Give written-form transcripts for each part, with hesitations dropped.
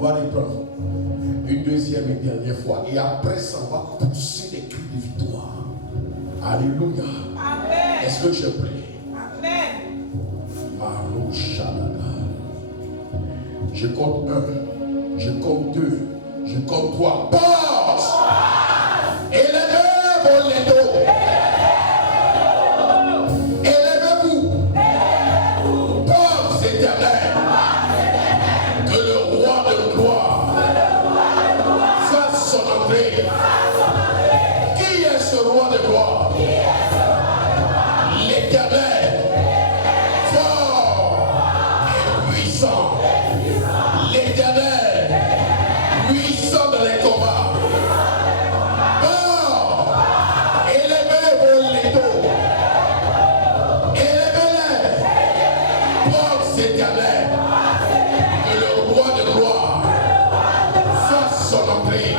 va reprendre. Une deuxième et dernière fois. Et après ça, on va pousser des cris de victoire. Alléluia. Amen. Est-ce que tu es prêt? Amen. Je compte 1, je compte 2, je compte 3. Pause! Élevez vos lédos. Élevez-vous. Pause éternelle. Que le roi de gloire fasse son entrée. Qui est ce roi de gloire? L'Éternel, fort et puissant. L'Éternel, puissant dans les combats. Fort, élevez vos lédos. Élevez-les. Force éternelle. Que le roi de gloire fasse son entrée.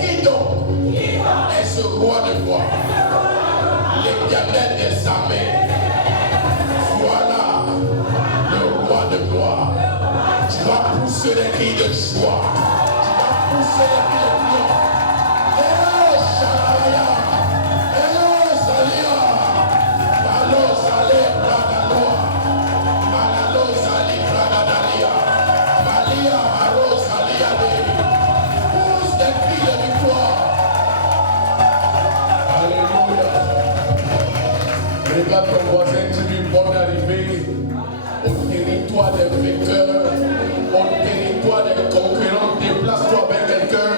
Qui donc est ce roi de gloire? L'Éternel des armées. Voilà le roi de gloire. Tu vas pousser les cris de joie. Tu vas pousser les cris de triomphe. Hello, Shalaya. Hello, Salia. Malo, Salé, Bradaloa. Malalo, Sali, Bradadalia. Malia, Haro, Salia. Pousse des cris de victoire. Alléluia. Regarde ton voisin, tu lui bonne arrivée au territoire des vainqueurs, au territoire des concurrents. Déplace-toi avec quelqu'un,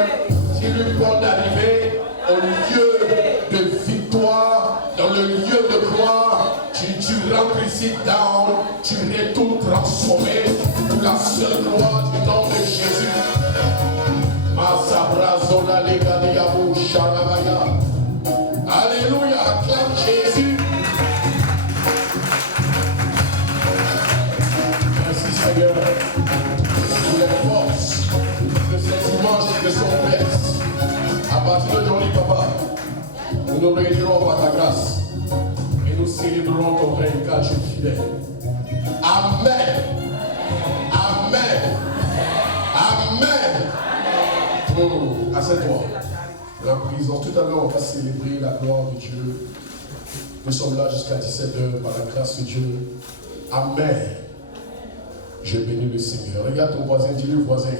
tu lui bonne arrivée au lieu de victoire, dans le lieu de gloire. Tu rentres ici down, tu retournes transformé pour la seule gloire du nom de Jésus. Masabrazona legadiabu sharabaya. Alléluia, acclame Jésus. Merci Seigneur pour les forces de cet dimanche et de son blesse. À partir d'aujourd'hui, Papa, nous nous réunirons par ta grâce et nous célébrerons ton règne car tu es fidèle. Amen. Amen. Amen. Assieds-toi. La prison. Tout à l'heure, on va célébrer la gloire de Dieu. Nous sommes là jusqu'à 17h par la grâce de Dieu. Amen. Je bénis le Seigneur. Regarde ton voisin, dis-le voisin.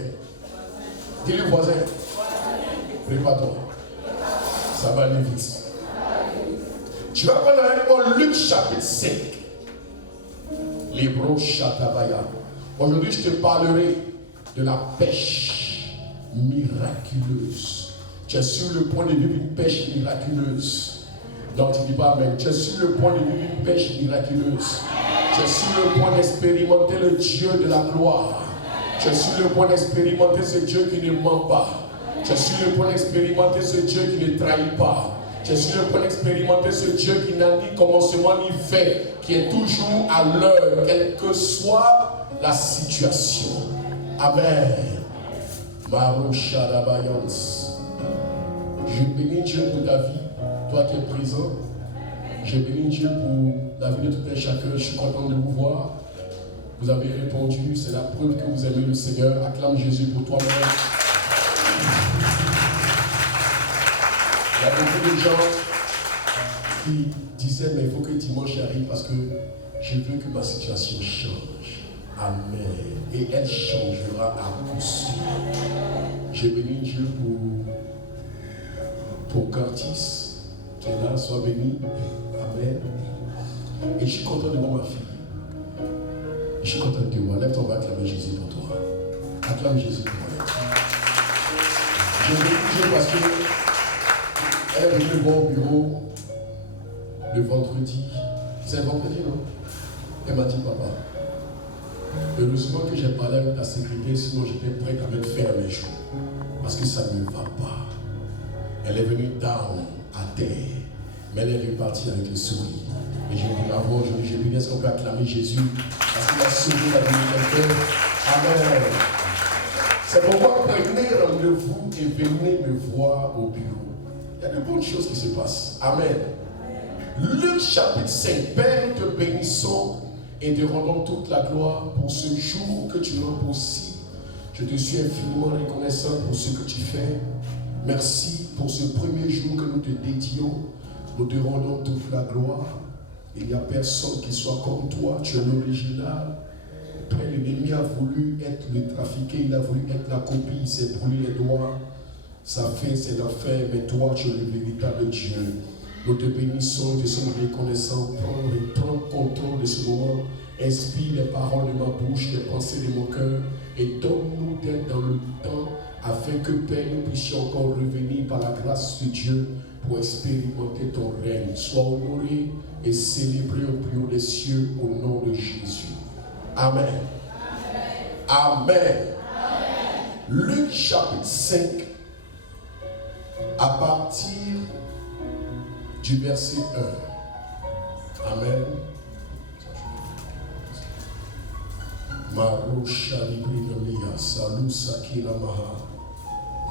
Dis-le voisin. Prépare-toi. Ça va aller vite. Tu vas prendre avec moi Luc chapitre 5. L'Hébreu Chatabaya. Aujourd'hui, je te parlerai de la pêche miraculeuse. Tu es sur le point de vivre une pêche miraculeuse. Donc tu ne dis pas amen. Tu es sur le point de vivre une pêche miraculeuse. Tu es sur le point d'expérimenter le Dieu de la gloire. Tu es sur le point d'expérimenter ce Dieu qui ne ment pas. Tu es sur le point d'expérimenter ce Dieu qui ne trahit pas. Tu es sur le point d'expérimenter ce Dieu qui n'a ni commencement ni fin, qui est toujours à l'heure, quelle que soit la situation. Amen. Je bénis Dieu pour ta vie, toi qui es présent. Je bénis Dieu pour la vie de tout un chacun. Je suis content de vous voir. Vous avez répondu, c'est la preuve que vous aimez le Seigneur. Acclame Jésus pour toi-même. Il y a beaucoup de gens qui disaient, mais il faut que dimanche arrive parce que je veux que ma situation change. Amen. Et elle changera à coup sûr. Je bénis Dieu pour Curtis, qui est là, soit béni. Amen. Et je suis content de voir ma fille. Je suis content de te voir. Lève ton bras, acclame Jésus pour toi. Acclame Jésus pour moi. Je bénis Dieu parce que elle est venue voir au bureau le vendredi. C'est vendredi, non? Elle m'a dit, papa, heureusement que j'ai parlé avec ta sécurité, sinon j'étais prêt à mettre fin à mes jours. Parce que ça ne va pas. Elle est venue down, à terre, mais elle est repartie avec le sourire. Et je veux la voir aujourd'hui. Je veux est-ce qu'on peut acclamer Jésus parce qu'il a sauvé la vie de quelqu'un. Amen. C'est pourquoi prenez rendez-vous et venez me voir au bureau. Il y a de bonnes choses qui se passent. Amen. Luc chapitre 5. Père, nous te bénissons et te rendons toute la gloire pour ce jour que tu rends possible. Je Je te suis infiniment reconnaissant pour ce que tu fais. Merci pour ce premier jour que nous te dédions. Nous te rendons toute la gloire. Il n'y a personne qui soit comme toi. Tu es l'original. Après, l'ennemi a voulu être le trafiqué. Il a voulu être la copie. Il s'est brûlé les doigts. Sa fin, c'est la fin. Mais toi, tu es le véritable Dieu. Nous te bénissons. Nous te sommes reconnaissants. Prends contrôle de ce moment. Inspire les paroles de ma bouche, les pensées de mon cœur. Et donne-nous d'être dans le temps afin que, Père, nous puissions encore revenir par la grâce de Dieu pour expérimenter ton règne. Sois honoré et célébré au plus haut des cieux au nom de Jésus. Amen. Amen. Amen. Luc chapitre 5, à partir du verset 1. Amen. Marusha librigalia, salusa kilamaha,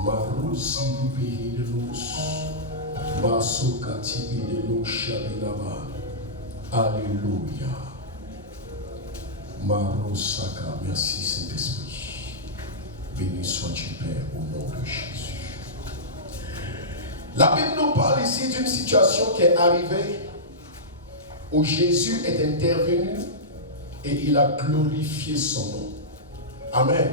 marusi libihidelus, masuka tibidelus shabilaba. Alléluia. Marusaka, merci Saint-Esprit. Béni sois-tu, Père, au nom de Jésus. La Bible nous parle ici d'une situation qui est arrivée où Jésus est intervenu et il a glorifié son nom. Amen.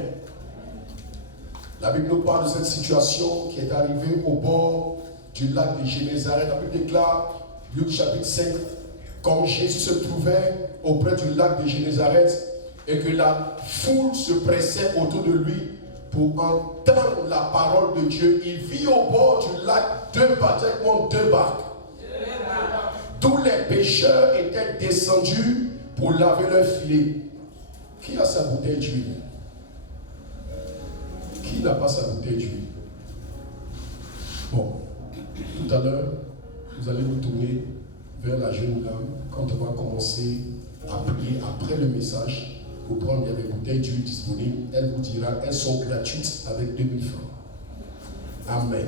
La Bible nous parle de cette situation qui est arrivée au bord du lac de Génézareth. La Bible déclare, Luc chapitre 5, comme Jésus se trouvait auprès du lac de Génézareth et que la foule se pressait autour de lui pour entendre la parole de Dieu, il vit au bord du lac deux barques. Tous les pêcheurs étaient descendus pour laver leur filet. Qui a sa bouteille d'huile? Qui n'a pas sa bouteille d'huile? Bon, tout à l'heure, vous allez vous tourner vers la jeune dame quand on va commencer à prier après le message. Vous prendre, il y a des bouteilles d'huile disponibles. Elle vous dira, elles sont gratuites avec 2000 francs. Amen.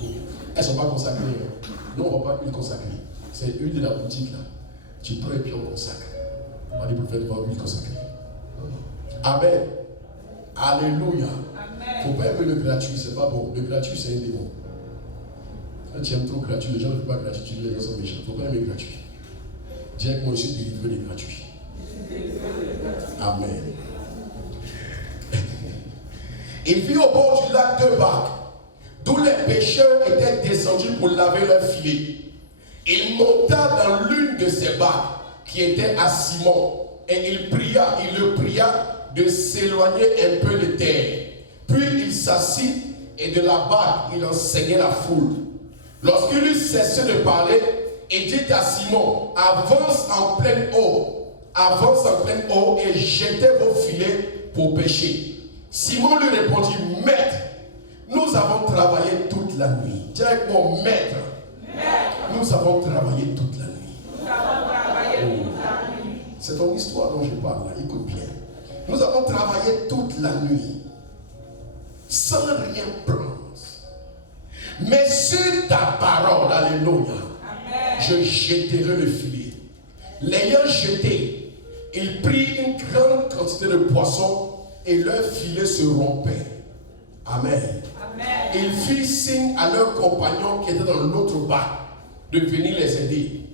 Elles ne sont pas consacrées. Nous, on ne va pas huile consacrée. C'est huile de la boutique là. Tu prends et puis on consacre. On va dire pour faire une huile consacrée. Amen. Alléluia. Il ne faut pas aimer le gratuit, c'est pas bon. Le gratuit, c'est un démon. Quand tu aimes trop gratuit, les gens ne veulent pas gratuit, tu dis les gens sont méchants. Il ne faut pas aimer gratuit. Dis avec moi, je suis délivré des gratuits. Amen. Il vit au bord du lac deux barques, d'où les pêcheurs étaient descendus pour laver leur filet. Il monta dans l'une de ces barques qui était à Simon et il le pria de s'éloigner un peu de terre. Puis il s'assit et de la barque il enseignait la foule. Lorsqu'il eut cessé de parler, il dit à Simon, avance en pleine eau et jetez vos filets pour pêcher. Simon lui répondit, Maître, nous avons travaillé toute la nuit. Dis avec moi, Maître. Nous avons travaillé toute la nuit. C'est ton histoire dont je parle là, écoute bien. Nous avons travaillé toute la nuit sans rien prendre. Mais sur ta parole, alléluia, je jetterai le filet. L'ayant jeté, il prit une grande quantité de poissons et leur filet se rompait. Amen. Il fit signe à leurs compagnons qui étaient dans l'autre barque de venir les aider.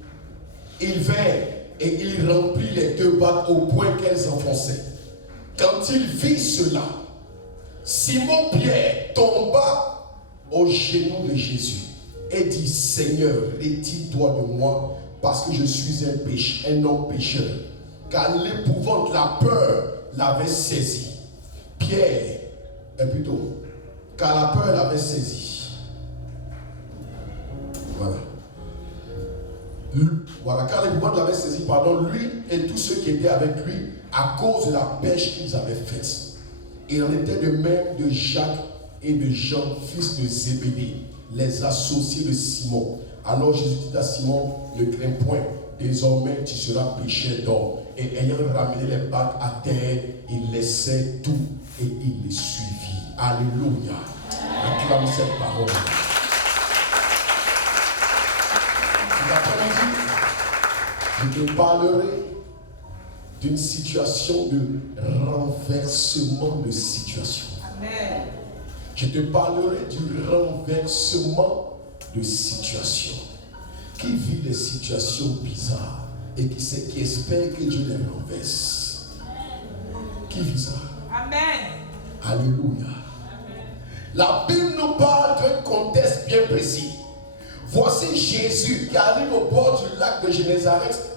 Il vint et il remplit les deux barques au point qu'elles s'enfonçaient. Quand il vit cela, Simon-Pierre tomba aux genoux de Jésus et dit, Seigneur, retire-toi de moi parce que je suis un homme pécheur. Car l'épouvante, la peur l'avait saisi. Pierre, car la peur l'avait saisi. Voilà, car l'épouvante l'avait saisi, lui et tous ceux qui étaient avec lui à cause de la pêche qu'ils avaient faite. Il en était de même de Jacques et de Jean, fils de Zébédée, les associés de Simon. Alors Jésus dit à Simon, ne crains point, désormais tu seras pêcheur d'hommes. Et ayant ramené les barques à terre, il laissait tout et il les suivit. Alléluia. Acclame cette parole. Cet après-midi, je te parlerai d'une situation de renversement de situation. Amen. Je te parlerai du renversement de situation. Qui vit des situations bizarres et qui espère que Dieu les renverse. Qui vit ça? Amen. Alléluia. La Bible nous parle d'un contexte bien précis. Voici Jésus qui arrive au bord du lac de Génézareth.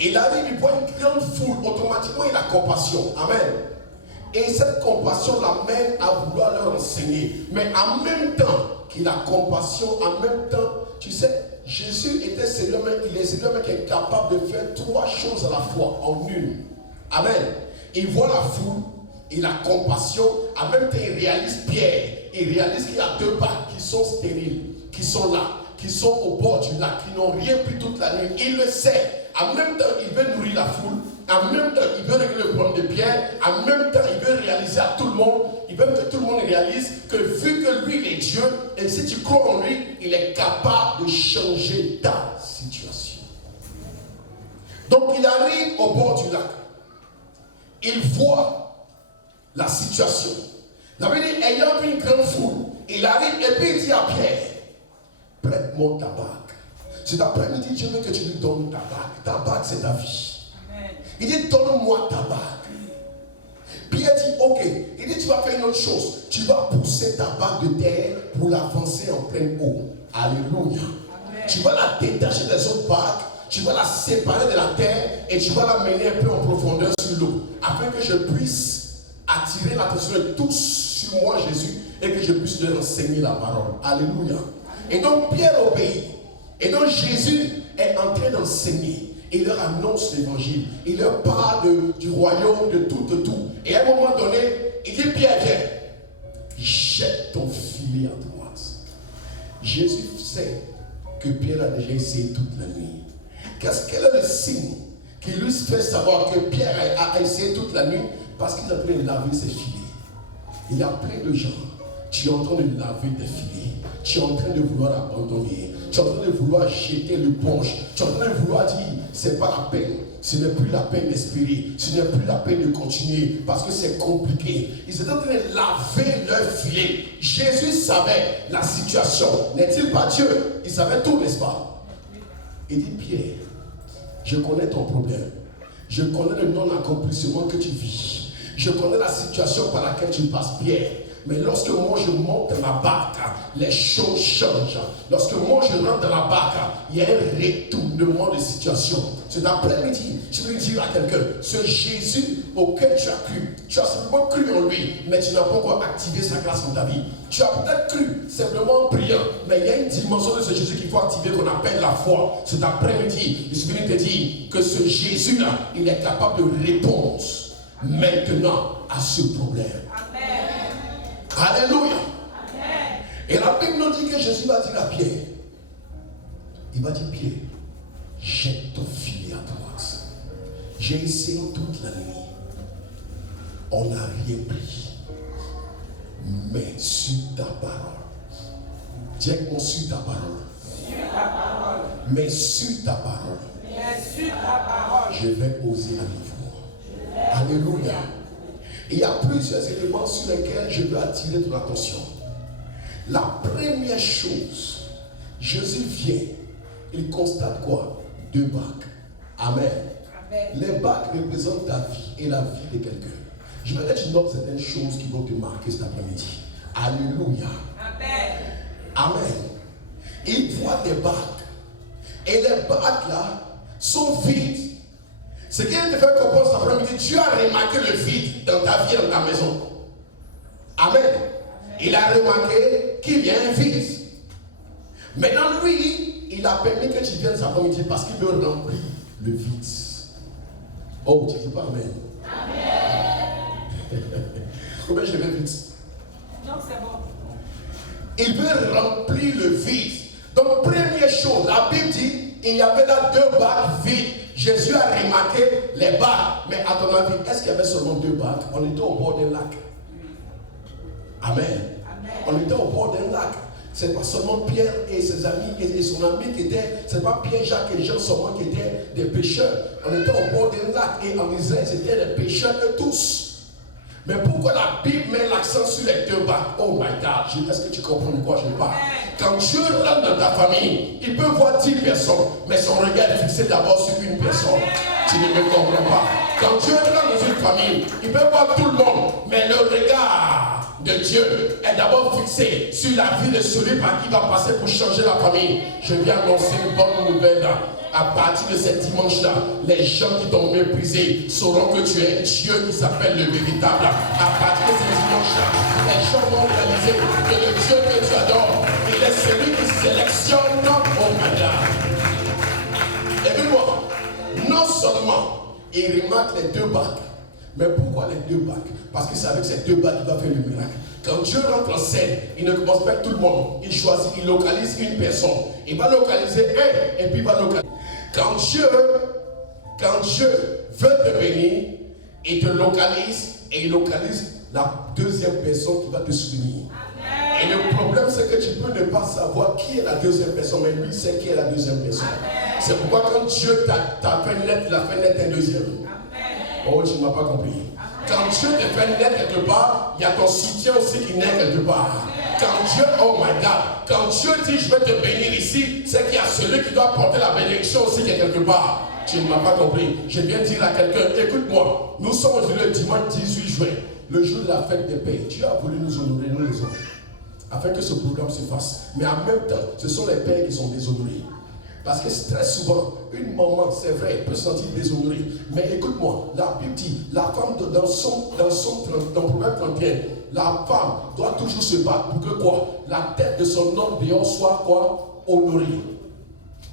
Il arrive, il voit une grande foule. Automatiquement, il a compassion. Amen. Et cette compassion l'amène à vouloir leur enseigner. Mais en même temps qu'il a compassion, en même temps, tu sais, Jésus était celui qui est capable de faire 3 choses à la fois en une. Amen. Il voit la foule, il a compassion, en même temps il réalise Pierre. Il réalise qu'il y a 2 barques qui sont stériles, qui sont là, qui sont au bord du lac, qui n'ont rien pris toute la nuit. Il le sait. En même temps, il veut nourrir la foule. En même temps, il veut régler le problème de Pierre. En même temps, il veut réaliser à tout le monde. Il veut que tout le monde réalise que vu que lui, il est Dieu, et si tu crois en lui, il est capable de changer ta situation. Donc, il arrive au bord du lac. Il voit la situation. La Bible dit, ayant vu une grande foule, il arrive et puis il dit à Pierre, prête-moi ta bague. Cet après-midi, Dieu veut que tu lui donnes ta bague. Ta bague, c'est ta vie. Amen. Il dit, donne-moi ta bague. Pierre dit, ok. Il dit, tu vas faire une autre chose. Tu vas pousser ta bague de terre pour l'avancer en pleine eau. Alléluia. Amen. Tu vas la détacher des autres bagues. Tu vas la séparer de la terre et tu vas la mener un peu en profondeur sur l'eau. Afin que je puisse attirer l'attention de tous sur moi, Jésus, et que je puisse leur enseigner la parole. Alléluia. Et donc, Pierre obéit. Et donc Jésus est en train d'enseigner. Il leur annonce l'évangile. Il leur parle du royaume, de tout. Et à un moment donné, il dit, Pierre, viens, jette ton filet à droite. Jésus sait que Pierre a déjà essayé toute la nuit. Quel est le signe qui lui fait savoir que Pierre a essayé toute la nuit? Parce qu'il est en train de laver ses filets. Il y a plein de gens. Tu es en train de laver tes filets. Tu es en train de vouloir abandonner. Tu es en train de vouloir jeter l'éponge. Tu es en train de vouloir dire, c'est pas la peine. Ce n'est plus la peine d'espérer. Ce n'est plus la peine de continuer parce que c'est compliqué. Ils étaient en train de laver leur filet. Jésus savait la situation. N'est-il pas Dieu? Il savait tout, n'est-ce pas? Il dit, Pierre, je connais ton problème. Je connais le non-accomplissement que tu vis. Je connais la situation par laquelle tu passes, Pierre. Mais lorsque moi je monte dans la barque, les choses changent. Lorsque moi je rentre dans la barque, il y a un retournement de situation. Cet après-midi, je veux dire à quelqu'un, ce Jésus auquel tu as cru, tu as simplement cru en lui, mais tu n'as pas encore activé sa grâce dans ta vie. Tu as peut-être cru simplement en priant, mais il y a une dimension de ce Jésus qu'il faut activer qu'on appelle la foi. Cet après-midi, je suis venu te dire que ce Jésus-là, il est capable de répondre maintenant à ce problème. Amen. Alléluia. Amen. Et la Bible nous dit que Jésus va dire à Pierre, il va dire, Pierre, jette ton filet à droite. J'ai essayé toute la nuit. On n'a rien pris. Mais sur ta parole. Dis avec moi, sur ta parole. Sur ta parole. Mais sur ta parole. Mais sur ta parole. Je vais oser à nouveau. Alléluia. Il y a plusieurs éléments sur lesquels je veux attirer ton attention. La première chose, Jésus vient, il constate quoi? 2 bacs. Amen. Amen. Les bacs représentent ta vie et la vie de quelqu'un. Je vais te noter certaines choses qui vont te marquer cet après-midi. Alléluia. Amen. Amen. Il voit des bacs. Et les bacs là sont vides. Ce qui te fait comprendre cet après-midi, tu as remarqué le vide dans ta vie, dans ta maison. Amen. Il a remarqué qu'il y a un vide. Maintenant, lui, il a permis que tu viennes cet après-midi parce qu'il veut remplir le vide. Oh, tu ne dis pas Amen. Amen. Combien je vais vite? Non, c'est bon. Il veut remplir le vide. Donc, première chose, la Bible dit, il y avait là 2 bacs vides. Jésus a remarqué les bacs. Mais à ton avis, est-ce qu'il y avait seulement 2 bacs? On était au bord d'un lac. Amen. Amen. On était au bord d'un lac. C'est pas seulement Pierre et ses amis et son ami qui étaient, c'est pas Pierre, Jacques et Jean seulement qui étaient des pécheurs. On était au bord d'un lac et en Israël, c'était des pécheurs eux tous. Mais pourquoi la Bible met l'accent sur les deux bacs? Oh my God, est-ce que tu comprends de quoi je parle? Quand Dieu rentre dans ta famille, il peut voir 10 personnes, mais son regard est fixé d'abord sur une personne. Tu ne me comprends pas. Quand Dieu rentre dans une famille, il peut voir tout le monde, mais le regard de Dieu est d'abord fixé sur la vie de celui par qui il va passer pour changer la famille. Je viens annoncer une bonne nouvelle là. À partir de ce dimanche-là, les gens qui t'ont méprisé sauront que tu es Dieu qui s'appelle le véritable. À partir de ce dimanche-là, les gens vont réaliser que le Dieu que tu adores, il est celui qui sélectionne au malheur. Et dis-moi, non seulement il remarque les deux bacs, mais pourquoi les deux bacs? Parce que c'est avec ces deux bacs qu'il va faire le miracle. Quand Dieu rentre en scène, il ne commence pas avec tout le monde. Il choisit, il localise une personne. Il va localiser un et puis il va localiser. Quand Dieu veut te bénir, il te localise et il localise la deuxième personne qui va te soutenir. Et le problème, c'est que tu peux ne pas savoir qui est la deuxième personne, mais lui sait qui est la deuxième personne. C'est pourquoi quand Dieu t'a fait naître, il a fait naître un deuxième. Oh, tu ne m'as pas compris. Quand Dieu te fait naître quelque part, il y a ton soutien aussi qui naît quelque part. Quand Dieu, oh my God, quand Dieu dit je vais te bénir ici, c'est qu'il y a celui qui doit porter la bénédiction aussi qui est quelque part. Tu ne m'as pas compris. Je viens dire à quelqu'un, écoute-moi, nous sommes aujourd'hui le dimanche 18 juin, le jour de la fête des pères. Dieu a voulu nous honorer, nous les hommes, afin que ce programme se fasse. Mais en même temps, ce sont les pères qui sont déshonorés. Parce que très souvent, une maman, c'est vrai, elle peut se sentir déshonorée. Mais écoute-moi, la Bible dit, la femme dans Proverbe 31, la femme doit toujours se battre pour que quoi? La tête de son homme dehors soit quoi? Honorée.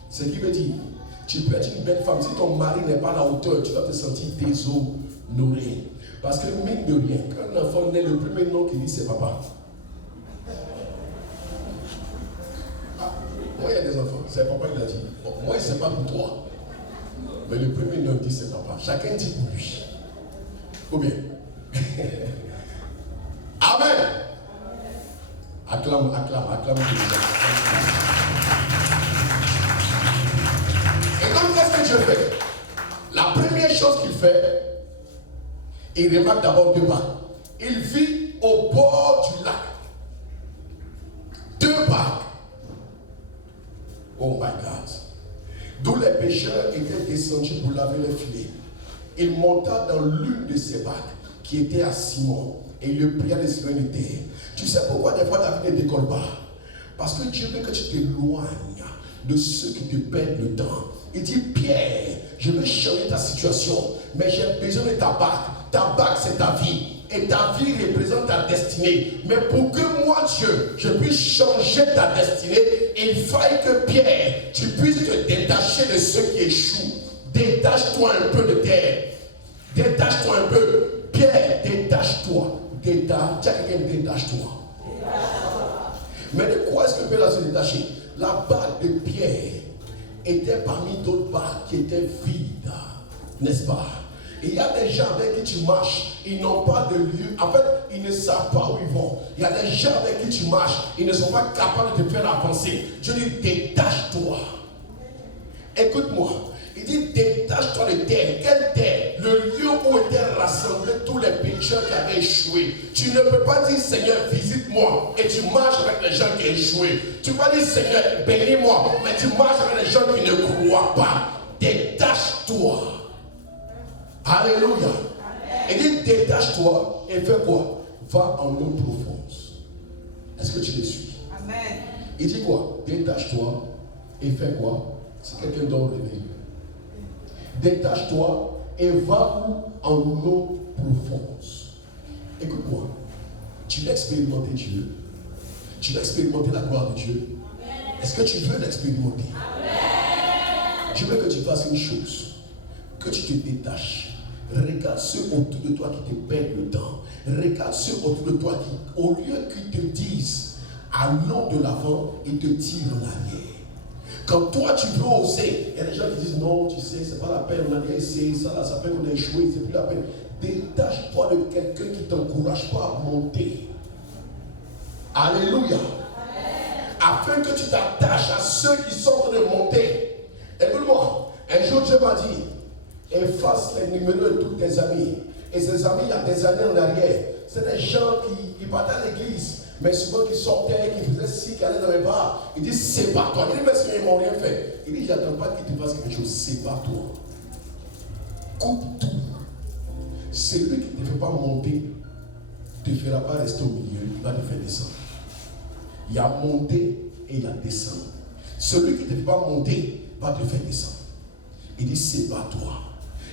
Ce qui veut dire, tu peux être une belle femme, si ton mari n'est pas à la hauteur, tu vas te sentir déshonoré. Parce que mine de rien, quand un enfant naît, le premier nom qu'il dit, c'est papa. Moi, il y a des enfants, c'est papa qui l'a dit. Bon, moi, il ne sait pas pour toi. Mais le premier nom dit c'est papa. Chacun dit pour lui. Ou bien. Amen. Acclame. Et donc, qu'est-ce que Dieu fait? La première chose qu'il fait, il remarque d'abord deux bacs. Il vit au bord du lac. Deux bacs. Oh my God. D'où les pécheurs étaient descendus pour laver les filets. Il monta dans l'une de ces bacs qui était à Simon et il le pria de se faire une terre. Tu sais pourquoi des fois ta vie ne décolle pas? Parce que Dieu veut que tu t'éloignes de ceux qui te perdent le temps. Il dit, Pierre, je veux changer ta situation, mais j'ai besoin de ta bague. Ta bague, c'est ta vie. Et ta vie représente ta destinée. Mais pour que moi, Dieu, je puisse changer ta destinée, il faille que Pierre, tu puisses te détacher de ceux qui échouent. Détache-toi un peu de terre. Détache-toi un peu. Pierre, détache-toi. Détache-toi. Mais de quoi est-ce que Pierre va se détacher? La bague de Pierre était parmi d'autres bagues qui étaient vides. N'est-ce pas? Il y a des gens avec qui tu marches, ils n'ont pas de lieu. En fait, ils ne savent pas où ils vont. Il y a des gens avec qui tu marches, ils ne sont pas capables de te faire avancer. Je dis, détache-toi. Écoute-moi. Il dit, détache-toi de terre. Quelle terre? Le lieu où étaient rassemblés tous les pécheurs qui avaient échoué. Tu ne peux pas dire, Seigneur, visite-moi. Et tu marches avec les gens qui ont échoué. Tu vas dire, Seigneur, bénis-moi. Mais tu marches avec les gens qui ne croient pas. Détache-toi. Alléluia. Il dit, détache-toi et fais quoi? Va en eau profonde. Est-ce que tu le suis? Amen. Il dit quoi? Détache-toi et fais quoi? Si quelqu'un dort, réveille. Détache-toi et va où? En eau profonde. Écoute-moi. Tu veux expérimenter Dieu? Tu veux expérimenter la gloire de Dieu? Est-ce que tu veux l'expérimenter? Je veux que tu fasses une chose. Que tu te détaches. Regarde ceux autour de toi qui te perdent le temps. Regarde ceux autour de toi qui, au lieu qu'ils te disent allons de l'avant, ils te tirent en arrière. Quand toi tu veux oser, il y a des gens qui disent non, tu sais, c'est pas la peine, on a déjà essayé ça, là, ça fait qu'on a échoué, c'est plus la peine. Détache-toi de quelqu'un qui ne t'encourage pas à monter. Alléluia. afin que tu t'attaches à ceux qui sont en train de monter. Écoute-moi, un jour Dieu m'a dit, efface les numéros de tous tes amis. Et ces amis, il y a des années en arrière, c'est des gens qui partaient à l'église, mais souvent qui sortaient, qui faisaient ci, qui allaient dans les bars. Il dit, sépare-toi. Il dit, mais ils m'ont rien fait. Il dit, j'attends pas qu'il te fasse quelque chose, sépare-toi. Coupe tout. Celui qui ne te fait pas monter, ne te fera pas rester au milieu, il va te faire descendre. Il y a monter et il y a descendre. Celui qui ne te fait pas monter, va te faire descendre. Il dit, sépare-toi.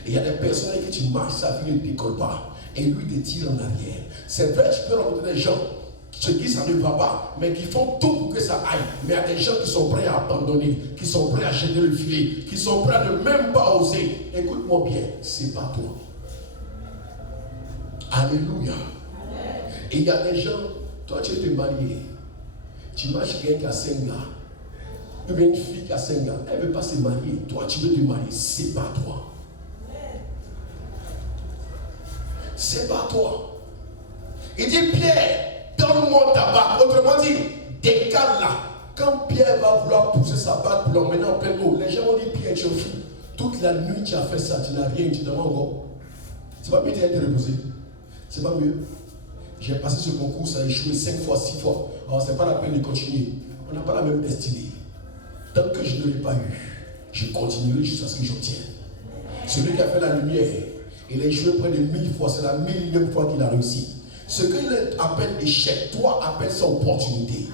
Et il y a des personnes avec qui tu marches, sa vie ne décolle pas. Et lui te tire en arrière. C'est vrai, tu peux rencontrer des gens qui ça ne va pas, mais qui font tout pour que ça aille. Mais il y a des gens qui sont prêts à abandonner, qui sont prêts à jeter le filet, qui sont prêts à ne même pas oser. Écoute-moi bien, c'est pas toi. Alléluia. Et il y a des gens, toi tu es marié, tu marches quelqu'un qui a 5 gars, ou bien une fille qui a 5 gars, elle ne veut pas se marier. Toi tu veux te marier, c'est pas toi. C'est pas toi. Il dit, Pierre, donne-moi ta bague. Autrement dit, décale-la. Quand Pierre va vouloir pousser sa bague pour l'emmener en pleine eau, les gens vont dire, Pierre, tu es fou. Toute la nuit, tu as fait ça, tu n'as rien, tu demandes encore. C'est pas mieux d'être reposé. C'est pas mieux. J'ai passé ce concours, ça a échoué 5 fois, 6 fois. Alors, c'est pas la peine de continuer. On n'a pas la même destinée. Tant que je ne l'ai pas eu, je continuerai jusqu'à ce que j'obtienne. Celui qui a fait la lumière, il a échoué près de 1000 fois, c'est la 1000e fois qu'il a réussi. Ce qu'il appelle échec, toi appelle ça opportunité.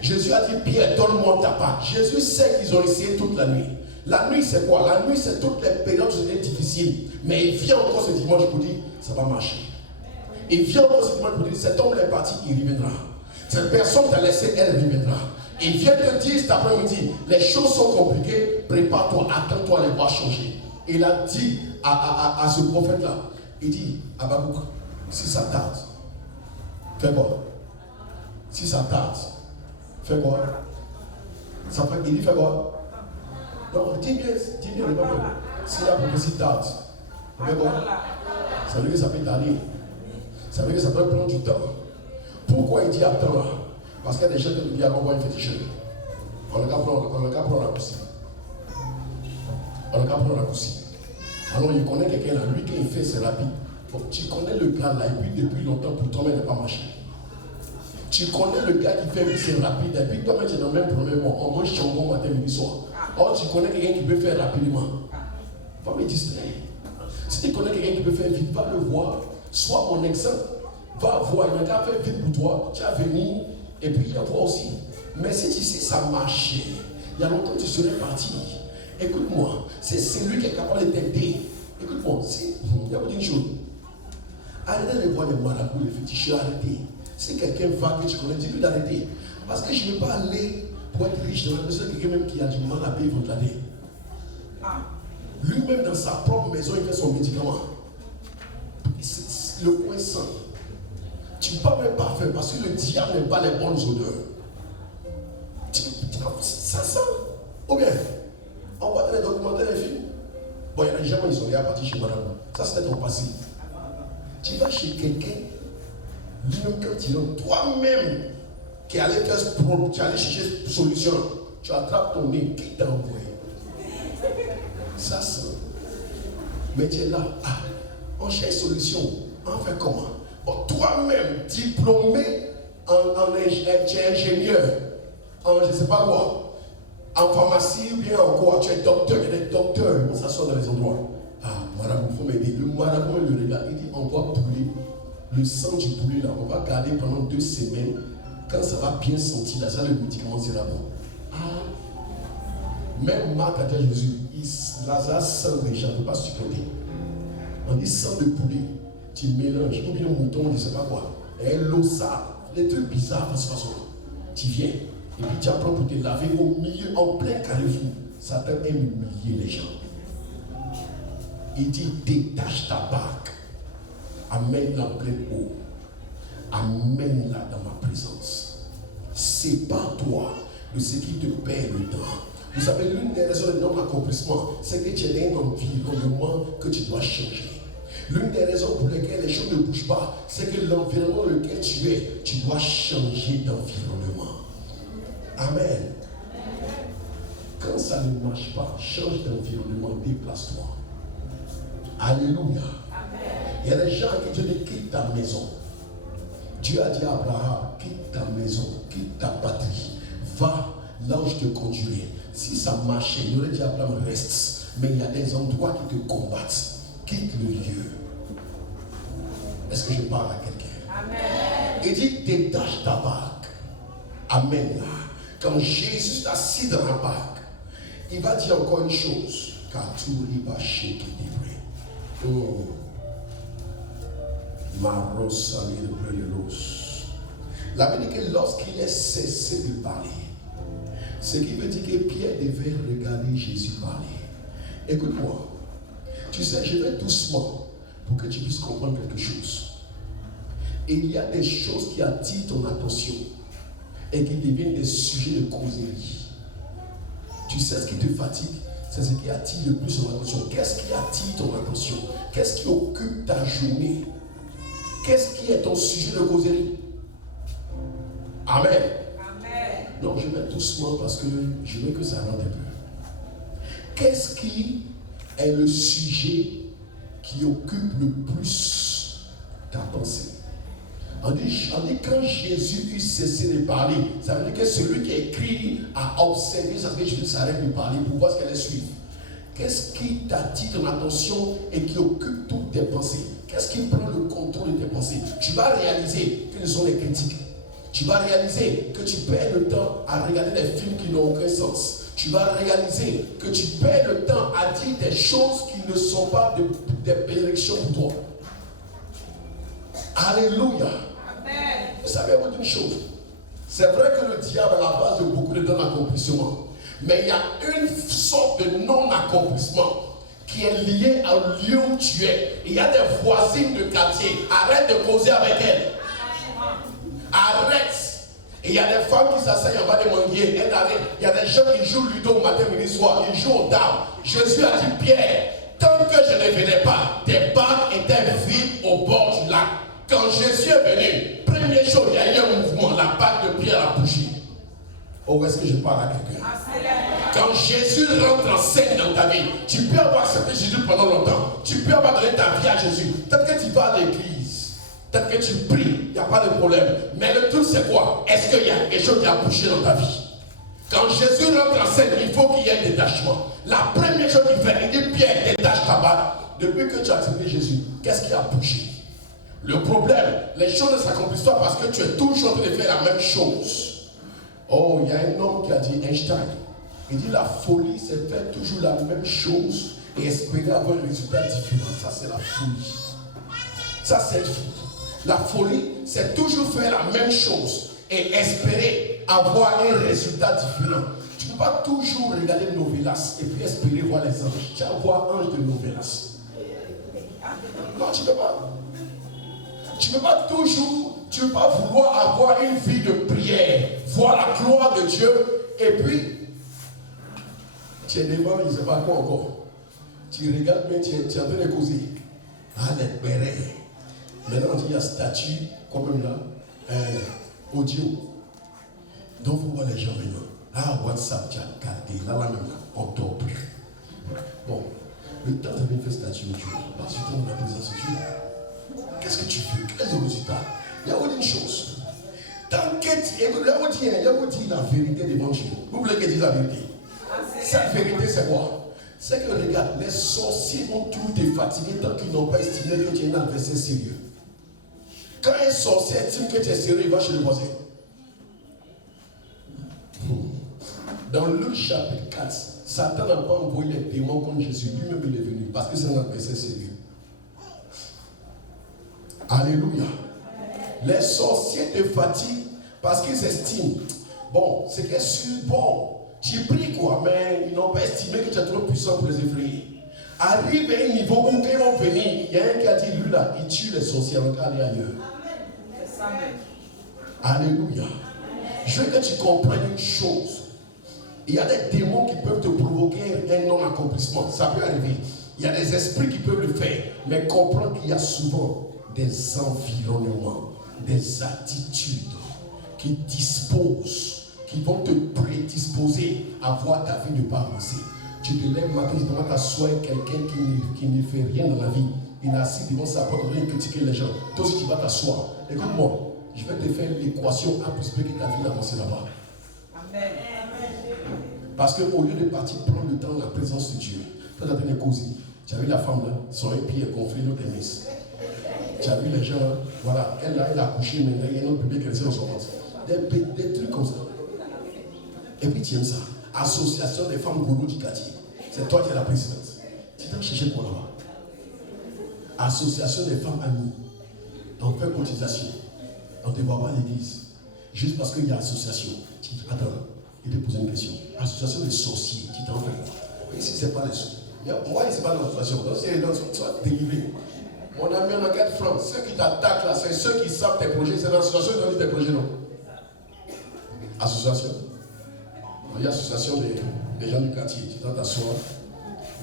Jésus a dit, Pierre, donne-moi ta part. Jésus sait qu'ils ont essayé toute la nuit. La nuit, c'est quoi? La nuit, c'est toutes les périodes où c'était difficile. Mais il vient encore ce dimanche pour dire, ça va marcher. Il vient encore ce dimanche pour dire, cet homme est parti, il reviendra. Cette personne t'a laissé, elle reviendra. Il vient te dire cet après-midi, les choses sont compliquées, prépare-toi, attends-toi, les voir changer. Il a dit à ce prophète-là, il dit, Habakkuk, si ça tarde, fais quoi? Si ça tarde, fais quoi? Ça fait, il dit, fais quoi? Non, dis bien, le peuple. Si la prophétie tarde, fais quoi? Ça veut dire que ça peut tarder. Ça veut dire que ça peut prendre du temps. Pourquoi il dit attends là? Parce qu'il y a des gens qui disent on va une fétiche. On n'a qu'à prendre la cousine. On n'a qu'à prendre la cousine. Alors il connaît quelqu'un là, lui quand il fait c'est rapide. Donc, tu connais le gars là, et puis depuis longtemps pour toi-même il n'a pas marché. Tu connais le gars qui fait c'est rapide, et puis toi-même tu es dans le même problème. On mange chambon matin, midi, soir. Or tu connais quelqu'un qui peut faire rapidement. Va me distraire. Si tu connais quelqu'un qui peut faire vite, va le voir. Sois mon exemple. Va voir, il n'y a qu'à faire vite pour toi. Tu vas venir, et puis il y a toi aussi. Mais si tu sais ça marchait, il y a longtemps tu serais parti. Écoute-moi, c'est celui qui est capable de t'aider. Écoute-moi, il y a une chose. Arrêtez de voir les marabouts, les féticheurs, arrêtez. Si quelqu'un va que tu connais, dis-lui d'arrêter. Parce que je ne veux pas aller pour être riche. J'ai l'impression que quelqu'un même qui a du mal à payer votre année. Lui-même dans sa propre maison, il fait son médicament. C'est le coin sang. Tu ne peux même pas faire parce que le diable n'aime pas les bonnes odeurs. Ça sent. Ou bien, on voit dans les documentaires, les films. Bon, il y a des gens qui sont déjà partis chez madame. Ça, c'était ton passé. Tu vas chez quelqu'un, lui-même quand tu rentres, toi-même, qui allait faire ce problème, tu allais chercher une solution, tu attrapes ton nez, qui t'a envoyé? Ça sent. Mais tu es là, on cherche solution, on fait comment? Bon, toi-même, diplômé en ingénieur, en je ne sais pas quoi, en pharmacie ou bien en quoi, tu es docteur, il y a des docteurs, on s'assoit dans les endroits. Madame, il faut m'aider. Le marabout le regarde, il dit on va pouler le sang du poulet là, on va garder pendant 2 semaines. Quand ça va bien sentir, là, ça le médicament sera bon. Même Marc a dit à Jésus, Lazare sang déjà, ne peut pas supporter. On dit sang de poulet, tu mélanges, ou bien mouton, je ne sais pas quoi. Et l'eau ça, les trucs bizarres de toute façon. Tu viens, et puis tu apprends pour te laver au milieu, en plein carrefour. Ça peut humilier les gens. Il dit, détache ta bague, amène-la en pleine eau, amène-la dans ma présence. Sépare-toi de ce qui te perd le temps. Vous savez, l'une des raisons de non-accomplissement, c'est que tu es dans un environnement que tu dois changer. L'une des raisons pour lesquelles les choses ne bougent pas, c'est que l'environnement dans lequel tu es, tu dois changer d'environnement. Amen. Quand ça ne marche pas, change d'environnement, déplace-toi. Alléluia. Il y a des gens qui te disent quitte ta maison. Dieu a dit à Abraham, quitte ta maison, quitte ta patrie, va là où je te conduirai. Si ça marchait, il aurait dit à Abraham, reste. Mais il y a des endroits qui te combattent. Quitte le lieu. Est-ce que je parle à quelqu'un? Amen. Il dit, détache ta barque. Amen. Quand Jésus est assis dans la barque, il va dire encore une chose. Car tout il va shaker des bras. La Bible dit que lorsqu'il est cessé de parler, ce qui veut dire que Pierre devait regarder Jésus parler. Écoute-moi, tu sais, je vais doucement pour que tu puisses comprendre quelque chose. Il y a des choses qui attirent ton attention et qui deviennent des sujets de causerie. Tu sais ce qui te fatigue, c'est ce qui attire le plus ton attention. Qu'est-ce qui attire ton attention? Qu'est-ce qui occupe ta journée? Qu'est-ce qui est ton sujet de causerie? Amen. Amen. Non, je vais doucement parce que je veux que ça rentre un peu. Qu'est-ce qui est le sujet qui occupe le plus ta pensée? On dit quand Jésus eut cessé de parler, ça veut dire que celui qui a écrit a observé, ça veut dire que Jésus s'arrête de parler pour voir ce qu'elle est suivre. Qu'est-ce qui t'attire ton attention et qui occupe toutes tes pensées? Qu'est-ce qui prend le contrôle de tes pensées? Tu vas réaliser quelles sont les critiques. Tu vas réaliser que tu perds le temps à regarder des films qui n'ont aucun sens. Tu vas réaliser que tu perds le temps à dire des choses qui ne sont pas des bénédictions pour toi. Alléluia. Amen. Vous savez une chose. C'est vrai que le diable est la base de beaucoup de non-accomplissements. Mais il y a une sorte de non-accomplissement qui est lié au lieu où tu es. Il y a des voisines de quartier. Arrête de causer avec elles. Arrête. Et il y a des femmes qui s'asseyent en bas des manguiers. Elles arrêtent. Il y a des gens qui jouent ludo matin, midi, soir. Ils jouent aux dames. Jésus a dit, Pierre, tant que je ne venais pas, tes barques étaient vides au bord du lac. Quand Jésus est venu, première chose, il y a eu un mouvement. La barque de Pierre a bougé. Oh, est-ce que je parle à quelqu'un? Quand Jésus rentre en scène dans ta vie, tu peux avoir accepté Jésus pendant longtemps. Tu peux avoir donné ta vie à Jésus. Peut-être que tu vas à l'église. Peut-être que tu pries. Il n'y a pas de problème. Mais le truc, c'est quoi? Est-ce qu'il y a quelque chose qui a bougé dans ta vie? Quand Jésus rentre en scène, il faut qu'il y ait un détachement. La première chose qu'il fait, il dit, Pierre, détache ta barque. Depuis que tu as accepté Jésus, qu'est-ce qui a bougé? Le problème, les choses ne s'accomplissent pas parce que tu es toujours en train de faire la même chose. Oh, il y a un homme qui a dit, Einstein, il dit la folie, c'est faire toujours la même chose et espérer avoir un résultat différent. Ça, c'est la folie. Ça, c'est fou. La folie, c'est toujours faire la même chose et espérer avoir un résultat différent. Tu ne peux pas toujours regarder Novelas et puis espérer voir les anges. Tu vas voir ange de Novelas. Non, tu ne peux pas. Tu ne peux pas toujours, tu ne peux pas vouloir avoir une vie de prière, voir la gloire de Dieu, et puis, tu es devant, je ne sais pas quoi encore. Tu regardes bien, tu es en train de causer. Ah, les bérets. Maintenant, il y a statut, comme même là, audio. Donc, il faut voir les gens maintenant. Là, WhatsApp, tu as gardé, là, même là, on ne dort plus. Bon, le temps de faire statut audio, parce que tu es dans la présence de Dieu. Qu'est-ce que tu veux? Quel est le résultat? Il y a une chose. Tant que tu écoutes, là où tu es, là où tu dis la vérité devant Dieu. Vous voulez que je dise la vérité? Cette vérité, c'est quoi? C'est que, regarde, les sorciers vont tous te fatiguer tant qu'ils n'ont pas estimé que tu es un adversaire sérieux. Quand un sorcier estime que tu es sérieux, il va chez le voisin. Dans Luc chapitre 4, Satan n'a pas envoyé les démons contre Jésus. Lui-même, il est venu parce que c'est un adversaire sérieux. Alléluia. Les sorciers te fatiguent parce qu'ils estiment, bon, c'est que bon, tu pries quoi, mais ils n'ont pas estimé que tu es trop puissant pour les effrayer. Arrive à un niveau où quand ils vont venir, il y a un qui a dit, lui là, il tue les sorciers avant d'aller ailleurs. Amen. Alléluia. Je veux que tu comprennes une chose. Il y a des démons qui peuvent te provoquer un non-accomplissement. Ça peut arriver. Il y a des esprits qui peuvent le faire. Mais comprends qu'il y a souvent des environnements, des attitudes qui disposent, qui vont te prédisposer à voir ta vie ne pas avancer. Tu te lèves matin, tu demandes t'asseoir quelqu'un qui ne fait rien dans la vie. Il est assis devant sa porte, il vient critiquer les gens. Toi aussi, tu vas t'asseoir. Écoute-moi, je vais te faire l'équation A plus B que ta vie d'avancée là-bas. Amen. Parce qu'au lieu de partir prendre le temps dans la présence de Dieu, toi, tu as donné cause. Tu as vu la femme là, son pied est gonflé, l'autre est mince. Tu as vu les gens, voilà, elle a accouché, mais il y a un autre bébé qui est resté dans son ventre. Des trucs comme ça. Et puis tu aimes ça. Association des femmes gourous du quartier. C'est toi qui es la présidente. Tu t'en cherché pour là-bas. Association des femmes amies. On fait cotisation. On ne te voit pas à l'église. Juste parce qu'il y a association. Attends, il te pose une question. Association des sorciers. Tu t'en fais quoi? Ici, ce n'est pas les sorciers. Moi, ce n'est pas l'association. C'est dans soit délivré. Mon ami, on a 4 francs. Ceux qui t'attaquent là, c'est ceux qui savent tes projets. C'est l'association qui donne tes projets, non? Association. Il y a l'association des gens du quartier. Tu dois t'asseoir.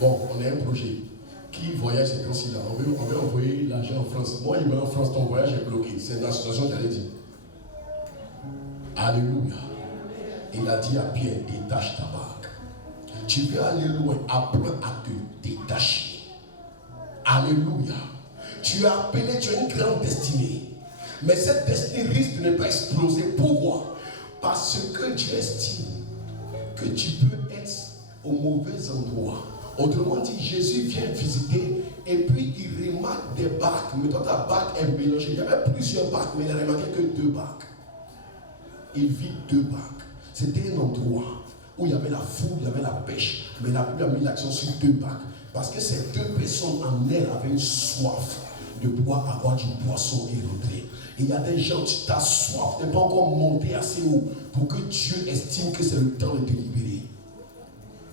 Bon, on a un projet. Qui voyage ces temps-ci là? On veut envoyer l'argent en France. Moi, il me met en France, ton voyage est bloqué. C'est une association qui allait dire. Alléluia. Il a dit à Pierre, détache ta barque. Tu veux aller loin, apprends à te détacher. Alléluia. Tu es appelé, tu as une grande destinée. Mais cette destinée risque de ne pas exploser. Pourquoi? Parce que tu estimes que tu peux être au mauvais endroit. Autrement dit, Jésus vient visiter et puis il remarque des barques. Mais toi, ta barque est mélangée. Il y avait plusieurs barques, mais il n'a remarqué que 2 barques. Il vit 2 barques. C'était un endroit où il y avait la foule, il y avait la pêche. Mais la Bible a mis l'accent sur 2 barques. Parce que ces 2 personnes en elles avaient une soif de pouvoir avoir du poisson et rentrer. Et il y a des gens, tu as soif, tu n'es pas encore monté assez haut pour que Dieu estime que c'est le temps de te libérer.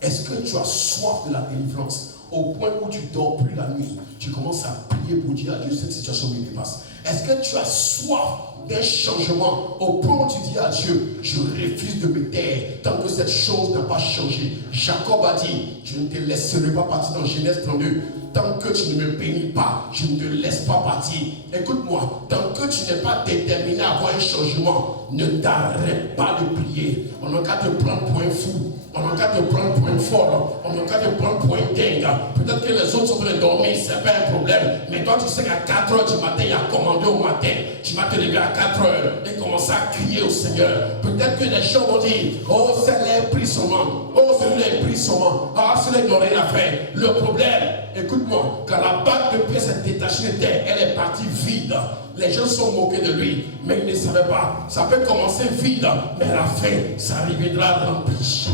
Est-ce que tu as soif de la délivrance au point où tu ne dors plus la nuit? Tu commences à prier pour dire à Dieu, cette situation me dépasse. Est-ce que tu as soif d'un changement au point où tu dis à Dieu, je refuse de me taire tant que cette chose n'a pas changé? Jacob a dit, je ne te laisserai pas partir dans Genèse 32. Tant que tu ne me bénis pas, je ne te laisse pas partir. Écoute-moi, tant que tu n'es pas déterminé à avoir un changement, ne t'arrête pas de prier. On n'a qu'à te prendre pour un fou. On n'a qu'à te prendre pour un folle. On n'a qu'à te prendre pour un dingue. Peut-être que les autres sont en train de dormir, ce n'est pas un problème. Mais toi, tu sais qu'à 4 heures du matin, il y a commandé au matin. Tu vas te lever à 4 heures et commencer à crier au Seigneur. Peut-être que les gens vont dire, oh, c'est les prix seulement. Oh, c'est les prix seulement. Ah, c'est les n'ont rien à faire. Le problème, écoute-moi, quand la bague de pièce est détachée de terre, elle est partie vide. Les gens sont moqués de lui, mais ils ne savaient pas. Ça peut commencer vide, mais à la fin, ça reviendra rempli.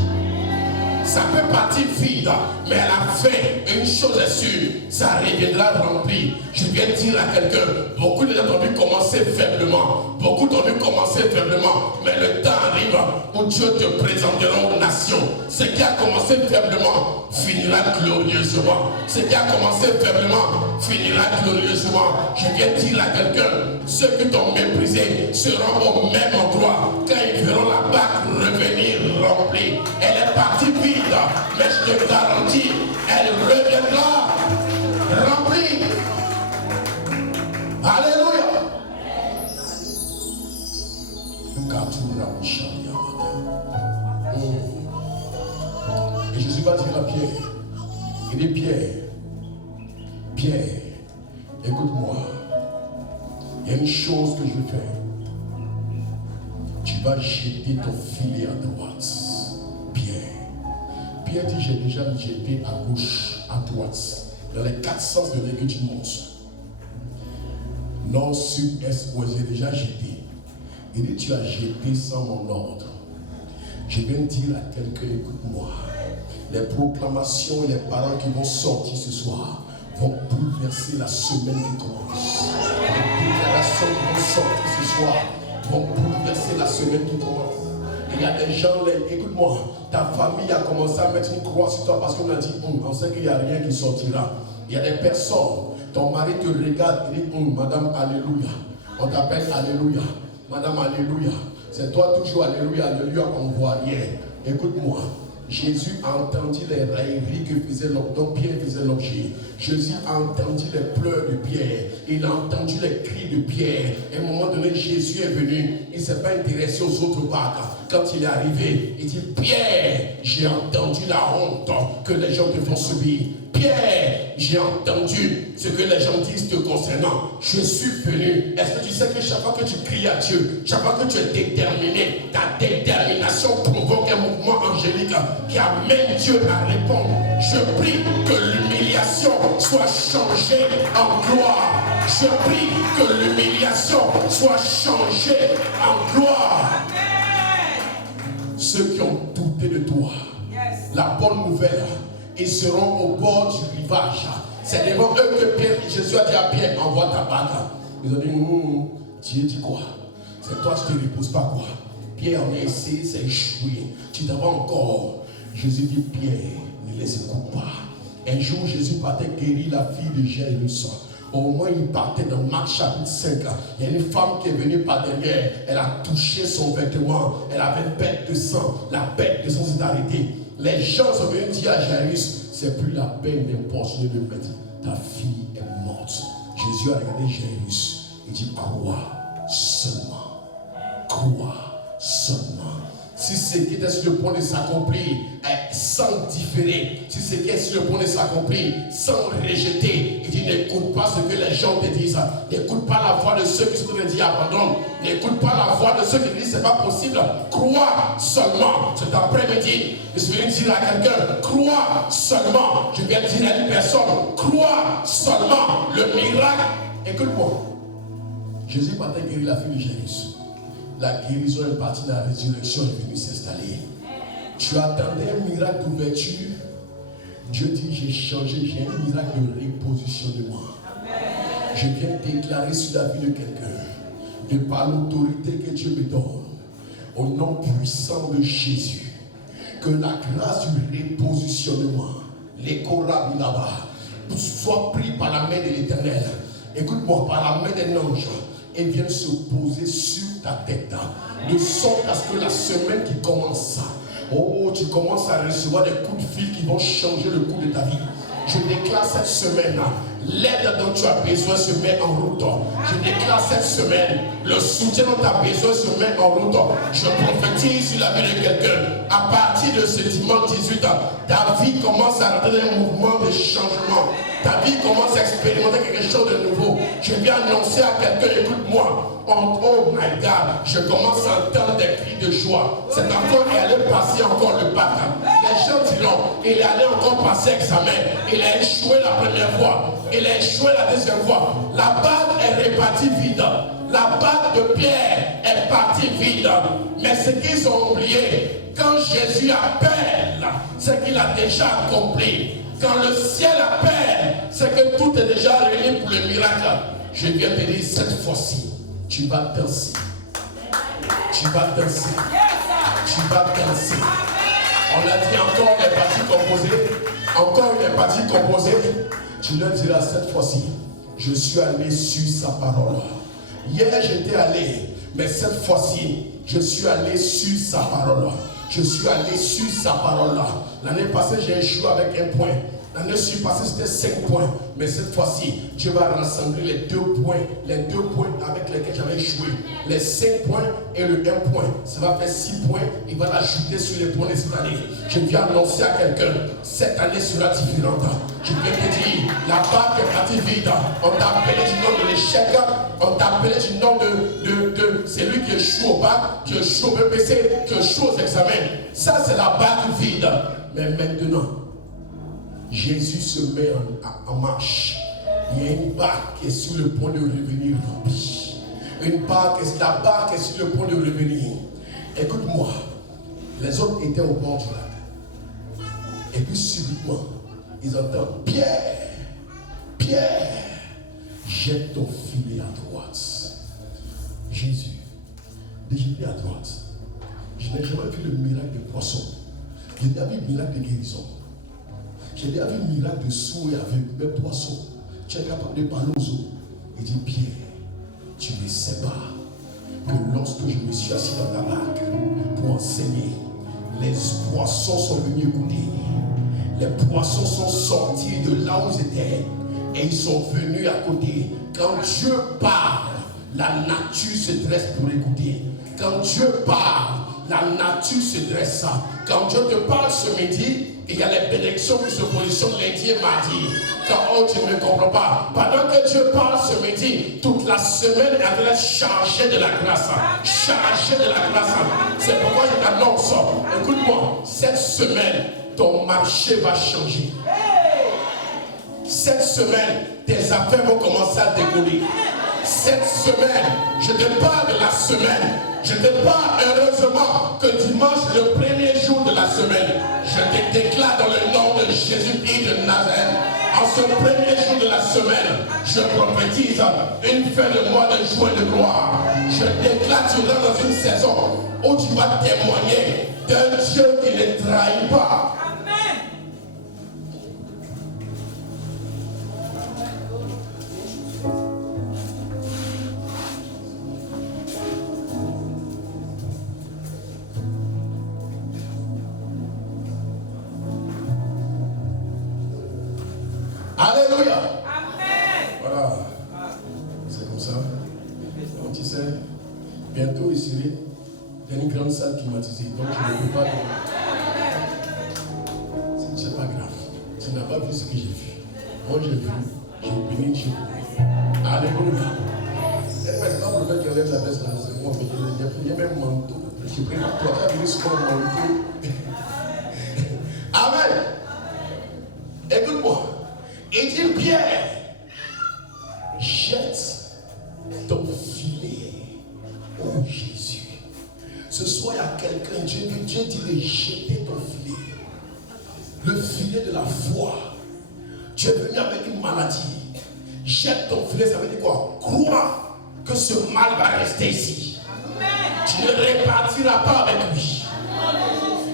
Ça peut partir vide, mais à la fin, une chose est sûre, ça reviendra rempli. Je viens dire à quelqu'un, beaucoup de gens ont dû commencer faiblement, beaucoup ont dû commencer faiblement, mais le temps arrive où Dieu te présentera aux nations. Ce qui a commencé faiblement finira glorieusement. Ce qui a commencé faiblement finira glorieusement. Je viens dire à quelqu'un, ceux qui t'ont méprisé seront au même endroit quand ils verront la barque revenir remplie. Elle est partie vide, mais je te garantis, elle reviendra remplie. Alléluia. Et Jésus va dire à Pierre, il dit Pierre, écoute-moi, il y a une chose que je vais faire. Tu vas jeter ton filet à droite. Pierre dit, j'ai déjà jeté à gauche, à droite, dans les 4 sens de l'œil que tu montes. Nord, sud, est, ouest, j'ai déjà jeté. Il dit, tu as jeté sans mon ordre. Je viens dire à quelqu'un, écoute-moi, les proclamations et les paroles qui vont sortir ce soir vont bouleverser la semaine qui commence. Les déclarations qui vont sortir ce soir vont bouleverser la semaine qui commence. Il y a des gens, écoute-moi, ta famille a commencé à mettre une croix sur toi parce qu'on a dit, on sait qu'il n'y a rien qui sortira. Il y a des personnes, ton mari te regarde et dit, madame, alléluia. On t'appelle alléluia. Madame, alléluia. C'est toi toujours alléluia, alléluia, on ne voit rien. Écoute-moi. Jésus a entendu les railleries que faisait l'objet, dont Pierre faisait l'objet. Jésus a entendu les pleurs de Pierre. Il a entendu les cris de Pierre. À un moment donné, Jésus est venu, il ne s'est pas intéressé aux autres barques. Quand il est arrivé, il dit, Pierre, j'ai entendu la honte que les gens te font subir. Pierre, j'ai entendu ce que les gens disent te concernant. Je suis venu. Est-ce que tu sais que chaque fois que tu cries à Dieu, chaque fois que tu es déterminé, ta détermination provoque un mouvement angélique qui amène Dieu à répondre. Je prie que l'humiliation soit changée en gloire. Je prie que l'humiliation soit changée en gloire. Amen. Ceux qui ont douté de toi, la bonne nouvelle, ils seront au bord du rivage. C'est devant eux que Jésus a dit à Pierre, envoie ta bague. Ils ont dit, Dieu dit quoi? C'est toi, je ne te reposes pas quoi? Pierre en a essayé, c'est échoué. Tu t'en vas encore. Jésus dit, Pierre, ne les écoute pas. Un jour, Jésus partait guérir la fille de Jairus. Au moment où il partait dans Marc chapitre 5, il y a une femme qui est venue par derrière. Elle a touché son vêtement. Elle avait une bête de sang. La bête de sang s'est arrêtée. Les gens sont venus dire à Jairus, c'est plus la peine d'importuner le maître. Ta fille est morte. Jésus a regardé Jairus. Il dit, crois seulement. Crois seulement. Si ce qui était sur le point de s'accomplir, sans différer, si ce qui est sur le point de s'accomplir, sans rejeter, il dit n'écoute pas ce que les gens te disent, n'écoute pas la voix de ceux qui te disent abandonne, n'écoute pas la voix de ceux qui te disent c'est pas possible, crois seulement. Cet après-midi, je suis venu dire à quelqu'un, crois seulement. Je viens dire à une personne, crois seulement. Le miracle, écoute-moi. Jésus partait guérir la fille de Jairus. La guérison est partie, la résurrection est venue s'installer. Tu attendais un miracle d'ouverture. Dieu dit, j'ai changé, j'ai un miracle de repositionnement. Je viens déclarer sur la vie de quelqu'un, de par l'autorité que Dieu me donne, au nom puissant de Jésus, que la grâce du repositionnement, l'écora là-bas, soit pris par la main de l'Éternel. Écoute-moi, par la main d'un ange, et vienne se poser sur ta tête, de sorte à ce que la semaine qui commence, tu commences à recevoir des coups de fil qui vont changer le cours de ta vie. Je déclare cette semaine, l'aide dont tu as besoin se met en route. Je déclare cette semaine, le soutien dont tu as besoin se met en route. Je prophétise sur la vie de quelqu'un. À partir de ce dimanche 18, ta vie commence à entrer dans un mouvement de changement. Ta vie commence à expérimenter quelque chose de nouveau. Je viens annoncer à quelqu'un, écoute-moi. Oh my God, je commence à entendre des cris de joie. Cet enfant est allé passer encore le bac. Les gens diront, il est allé encore passer examen. Il a échoué la première fois. Il a échoué la deuxième fois. La bague est repartie vide. La bague de Pierre est partie vide. Mais ce qu'ils ont oublié, quand Jésus appelle, c'est qu'il a déjà accompli. Quand le ciel appelle, c'est que tout est déjà réuni pour le miracle. Je viens te dire, cette fois-ci, tu vas danser. Tu vas danser. Tu vas danser. On a dit encore les parties composées. Encore une partie composée. Tu leur diras cette fois-ci, je suis allé sur sa parole. Hier j'étais allé, mais cette fois-ci, je suis allé sur sa parole. Je suis allé sur sa parole. L'année passée, j'ai échoué avec un point. L'année passée, c'était 5 points. Mais cette fois-ci, Dieu va rassembler les 2 points avec lesquels j'avais échoué. Les 5 points et le 1 point. Ça va faire 6 points. Il va l'ajouter sur les points de cette année. Je viens annoncer à quelqu'un, cette année sera différente. Je viens te dire, la barque est partie vide. On t'a appelé du nom de l'échec. On t'a appelé du nom de celui qui échoue au bac, qui échoue au BPC, qui échoue aux examens. Ça, c'est la barque vide. Mais maintenant, Jésus se met en marche. Il y a une barque qui est sur le point de revenir remplie. La barque est sur le point de revenir. Écoute-moi, les autres étaient au bord du lac. Et puis subitement, ils entendent Pierre, Pierre, jette ton filet à droite. Jésus, déjeuner à droite. Je n'ai jamais vu le miracle de poisson. J'ai déjà vu le miracle de guérison. J'ai déjà vu le miracle de sourd et aveugle, mais poisson. Tu es capable de parler aux eaux. Il dit, Pierre, tu ne sais pas que lorsque je me suis assis dans ta barque pour enseigner, les poissons sont venus écouter. Les poissons sont sortis de là où ils étaient et ils sont venus à côté. Quand Dieu parle, la nature se dresse pour écouter. Quand Dieu parle, la nature se dresse. Quand Dieu te parle ce midi, il y a les bénédictions qui se positionnent lundi et mardi. Quand tu ne comprends pas, pendant que Dieu parle ce midi, toute la semaine, elle va être chargée de la grâce. Chargée de la grâce. C'est pourquoi je t'annonce, écoute-moi, cette semaine, ton marché va changer. Cette semaine, tes affaires vont commencer à décoller. Cette semaine, je te parle de la semaine. Je te parle heureusement que dimanche, le premier jour de la semaine, je te déclare dans le nom de Jésus-Christ de Nazareth, en ce premier jour de la semaine, je prophétise une fin de mois de joie et de gloire. Je déclare que tu rentres dans une saison où tu vas témoigner d'un Dieu qui ne trahit pas. Alléluia. Amen. Voilà. C'est comme ça. Donc tu sais, bientôt ici, il y a une grande salle climatisée. Donc je ne peux pas. C'est pas grave. Tu n'as pas vu ce que j'ai vu. Moi j'ai vu. J'ai béni Dieu. Alléluia. Et maintenant, le fait qu'elle lève la veste là, c'est moi. Il y a même un manteau. J'ai pris ma toi. Tu as vu ce qu'on manteau. Amen. Écoute-moi. Il dit, Pierre, jette ton filet, oh Jésus. Ce soir, il y a quelqu'un, Dieu dit de jeter ton filet. Le filet de la foi. Tu es venu avec une maladie. Jette ton filet, ça veut dire quoi? Crois que ce mal va rester ici. Tu ne répartiras pas avec lui.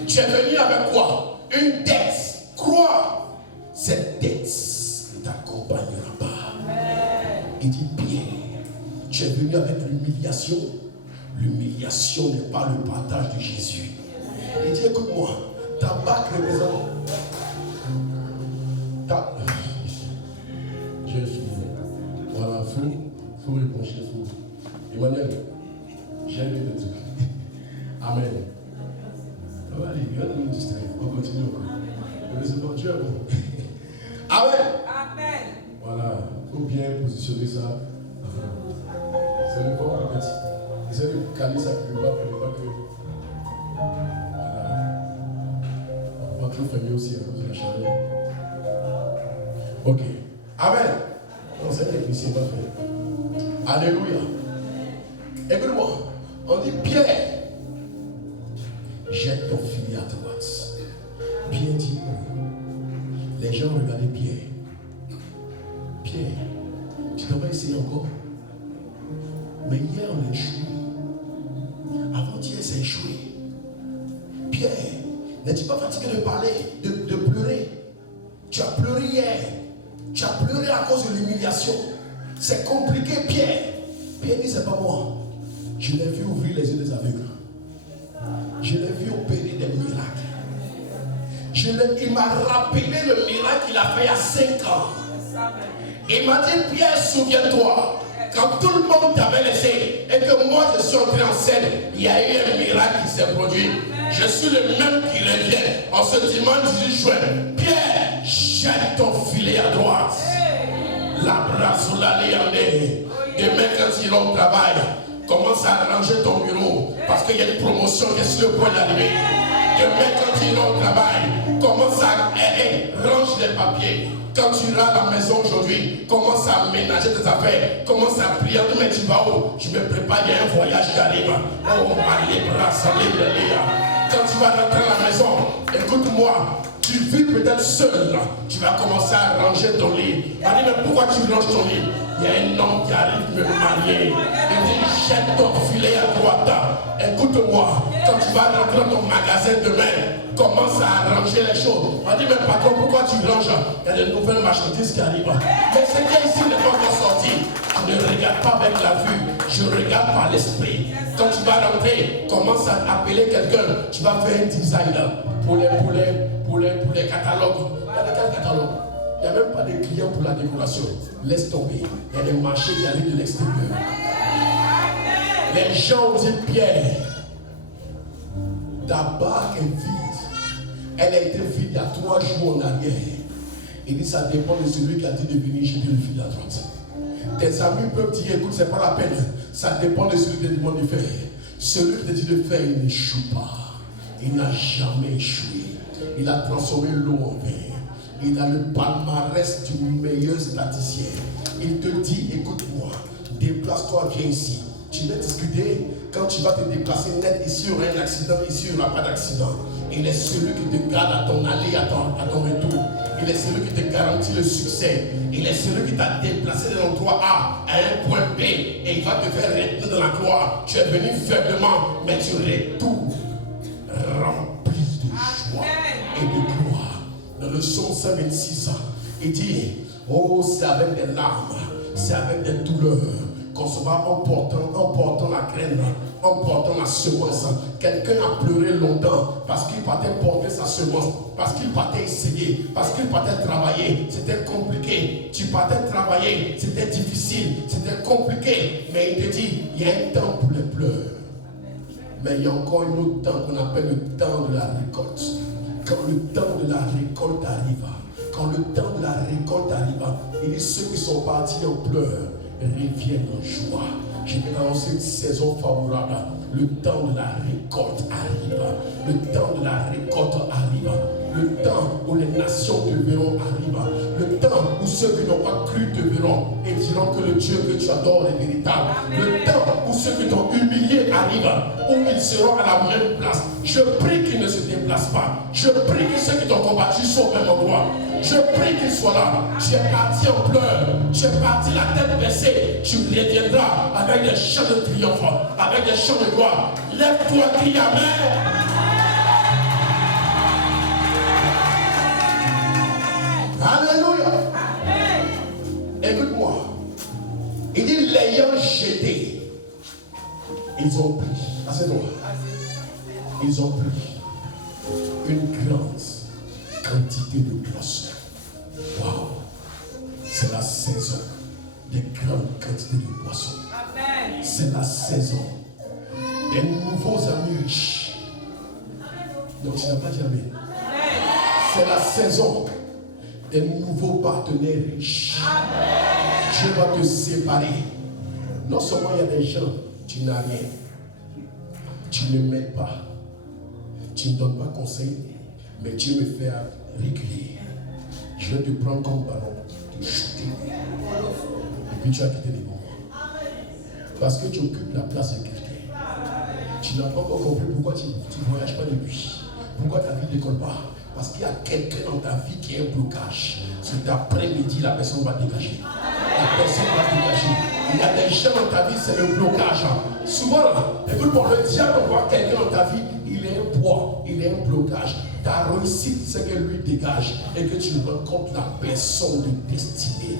Tu es venu avec quoi? Une dette. Crois cette dette t'accompagnera pas. Il dit, Pierre, tu es venu avec l'humiliation. L'humiliation n'est pas le partage de Jésus. Il dit, écoute-moi, ta bague représente. J'ai fini. Voilà, faut répondre, faut. Emmanuel, j'ai lu le truc. Amen. Allez, viens nous distraire. On va continuer encore. C'est bon, Dieu est bon. Amen. Amen. Voilà, il faut bien positionner ça. C'est le corps en petit. Essayez de caler ça quelque part pour ne pas que. Voilà. On va tout faire aussi à cause de la chaleur. Ok. Amen. On sait que ici va faire. Alléluia. Écoute-moi. On dit Pierre, jette ton filet à droite. Pierre dit, les gens regardaient Pierre. Pierre, tu devrais essayer encore. Mais hier on a échoué. Avant-hier c'est échoué. Pierre, n'es-tu pas fatigué de parler, de pleurer? Tu as pleuré hier. Tu as pleuré à cause de l'humiliation. C'est compliqué, Pierre. Pierre dit, c'est pas moi. Je l'ai vu ouvrir les yeux des aveugles. Je l'ai vu opérer des miracles. Il m'a rappelé le miracle qu'il a fait il y a 5 ans. Il m'a dit, Pierre, souviens-toi, quand tout le monde t'avait laissé et que moi je suis entré en scène, il y a eu un miracle qui s'est produit. Je suis le même qui revient en ce dimanche 18 juin. Pierre, jette ton filet à droite. La brasse ou la léandée. Demain quand ils iront au travail, commence à arranger ton bureau parce qu'il y a une promotion qui est sur le point d'arriver. Demain quand ils iront au travail, commence à range les papiers. Quand tu iras à la maison aujourd'hui, commence à aménager tes affaires, commence à prier. Mais tu vas où? Je me prépare, il y a un voyage qui arrive. Oh, ma libra, ça libra. Quand tu vas rentrer à la maison, écoute-moi, tu vis peut-être seul. Tu vas commencer à ranger ton lit. On dit, mais pourquoi tu ranges ton lit? Il y a un homme qui arrive me marier. Il dit, jette ton filet à droite. Écoute-moi, quand tu vas rentrer dans ton magasin demain, commence à arranger les choses. On dit, mais patron, pourquoi tu ranges? Il y a de nouvelles marchandises qui arrivent. Mais ce qui est ici n'est pas encore sorti. Je ne regarde pas avec la vue, je regarde par l'esprit. Quand tu vas rentrer, commence à appeler quelqu'un. Tu vas faire un design pour les catalogues. Il y a quel catalogue? Il n'y a même pas de clients pour la décoration. Laisse tomber. Il y a des marchés qui arrivent de l'extérieur. Les gens ont dit Pierre, ta barque est vide. Elle a été vide il y a 3 jours en arrière. Il dit ça dépend de celui qui a dit de venir jeter le fil à droite. Tes amis peuvent dire écoute, c'est pas la peine. Ça dépend de celui qui te demande de faire. Celui qui te dit de faire, il n'échoue pas. Il n'a jamais échoué. Il a transformé l'eau en vin. Il a le palmarès du meilleur statisticien. Il te dit écoute-moi, déplace-toi, viens ici. Tu vas discuter. Quand tu vas te déplacer net, ici il y aura un accident, ici il n'y aura pas d'accident. Il est celui qui te garde à ton aller, à ton retour. Il est celui qui te garantit le succès. Il est celui qui t'a déplacé de l'endroit A à un point B et il va te faire retourner dans la gloire. Tu es venu faiblement, mais tu retournes rempli de joie et de gloire. Dans le psaume 126, il dit, oh, c'est avec des larmes, c'est avec des douleurs qu'on se va en portant la graine, en portant la semence. Quelqu'un a pleuré longtemps parce qu'il partait porter sa semence, parce qu'il partait essayer, parce qu'il partait travailler. C'était compliqué. Tu partais travailler, c'était difficile, c'était compliqué. Mais il te dit, il y a un temps pour les pleurs. Mais il y a encore un autre temps qu'on appelle le temps de la récolte. Quand le temps de la récolte arrive, il dit ceux qui sont partis en pleurs reviennent en joie. Je vais annoncer une saison favorable. Le temps de la récolte arrive. Le temps de la récolte arrive. Le temps où les nations te verront arrive. Le temps où ceux qui n'ont pas cru te verront et diront que le Dieu que tu adores est véritable. Amen. Le temps où ceux qui t'ont humilié arrivent, où ils seront à la même place. Je prie qu'ils ne se déplacent pas. Je prie que ceux qui t'ont combattu soient au même endroit. Je prie qu'ils soient là. Tu es parti en pleurs. Tu es parti la tête baissée. Tu reviendras avec des chants de triomphe, avec des chants de gloire. Lève-toi, crie Amen. Alléluia. Écoute-moi. Il dit l'ayant jeté, ils ont pris. Assieds-toi. Ils ont pris une grande quantité de poissons. Waouh! C'est la saison des grandes quantités de poissons. C'est la saison des nouveaux amis riches. Donc tu n'as pas dit Amen. C'est la saison des nouveaux partenaires riches. Dieu va te séparer. Non seulement il y a des gens, tu n'as rien. Tu ne m'aides pas. Tu ne donnes pas conseil. Mais Dieu me fait réguler. Je vais te prendre comme ballon, te shooter. Et puis tu as quitté les moments. Parce que tu occupes la place de quelqu'un. Tu n'as pas encore compris pourquoi tu ne voyages pas depuis. Pourquoi ta vie ne décolle pas. Parce qu'il y a quelqu'un dans ta vie qui est un blocage. Cet après-midi, la personne va dégager. La personne va dégager. Il y a des gens dans ta vie, c'est le blocage. Souvent, écoute-moi, le diable voit quelqu'un dans ta vie, il est un poids, il est un blocage. Ta réussite, c'est que lui dégage et que tu rencontres la personne de destinée.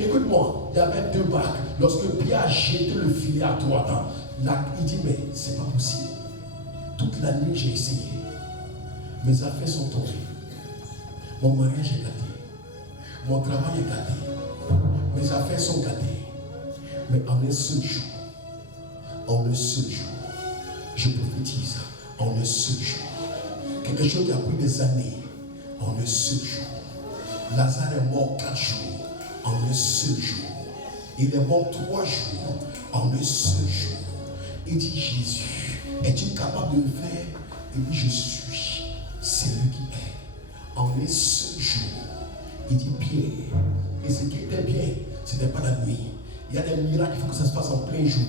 Écoute-moi, il y avait 2 barques. Lorsque Pierre a jeté le filet à droite, il dit, mais c'est pas possible. Toute la nuit, j'ai essayé. Mes affaires sont tombées. Mon mariage est gâté. Mon travail est gâté. Mes affaires sont gâtées. Mais en un seul jour, je prophétise, en un seul jour, quelque chose qui a pris des années, en un seul jour. Lazare est mort 4 jours, en un seul jour. Il est mort 3 jours, en un seul jour. Il dit, Jésus, es-tu capable de le faire? Il dit, je suis. C'est lui qui est. En un seul jour, il dit, Pierre. Et ce qui était bien, ce n'était pas la nuit. Il y a des miracles, il faut que ça se passe en plein jour.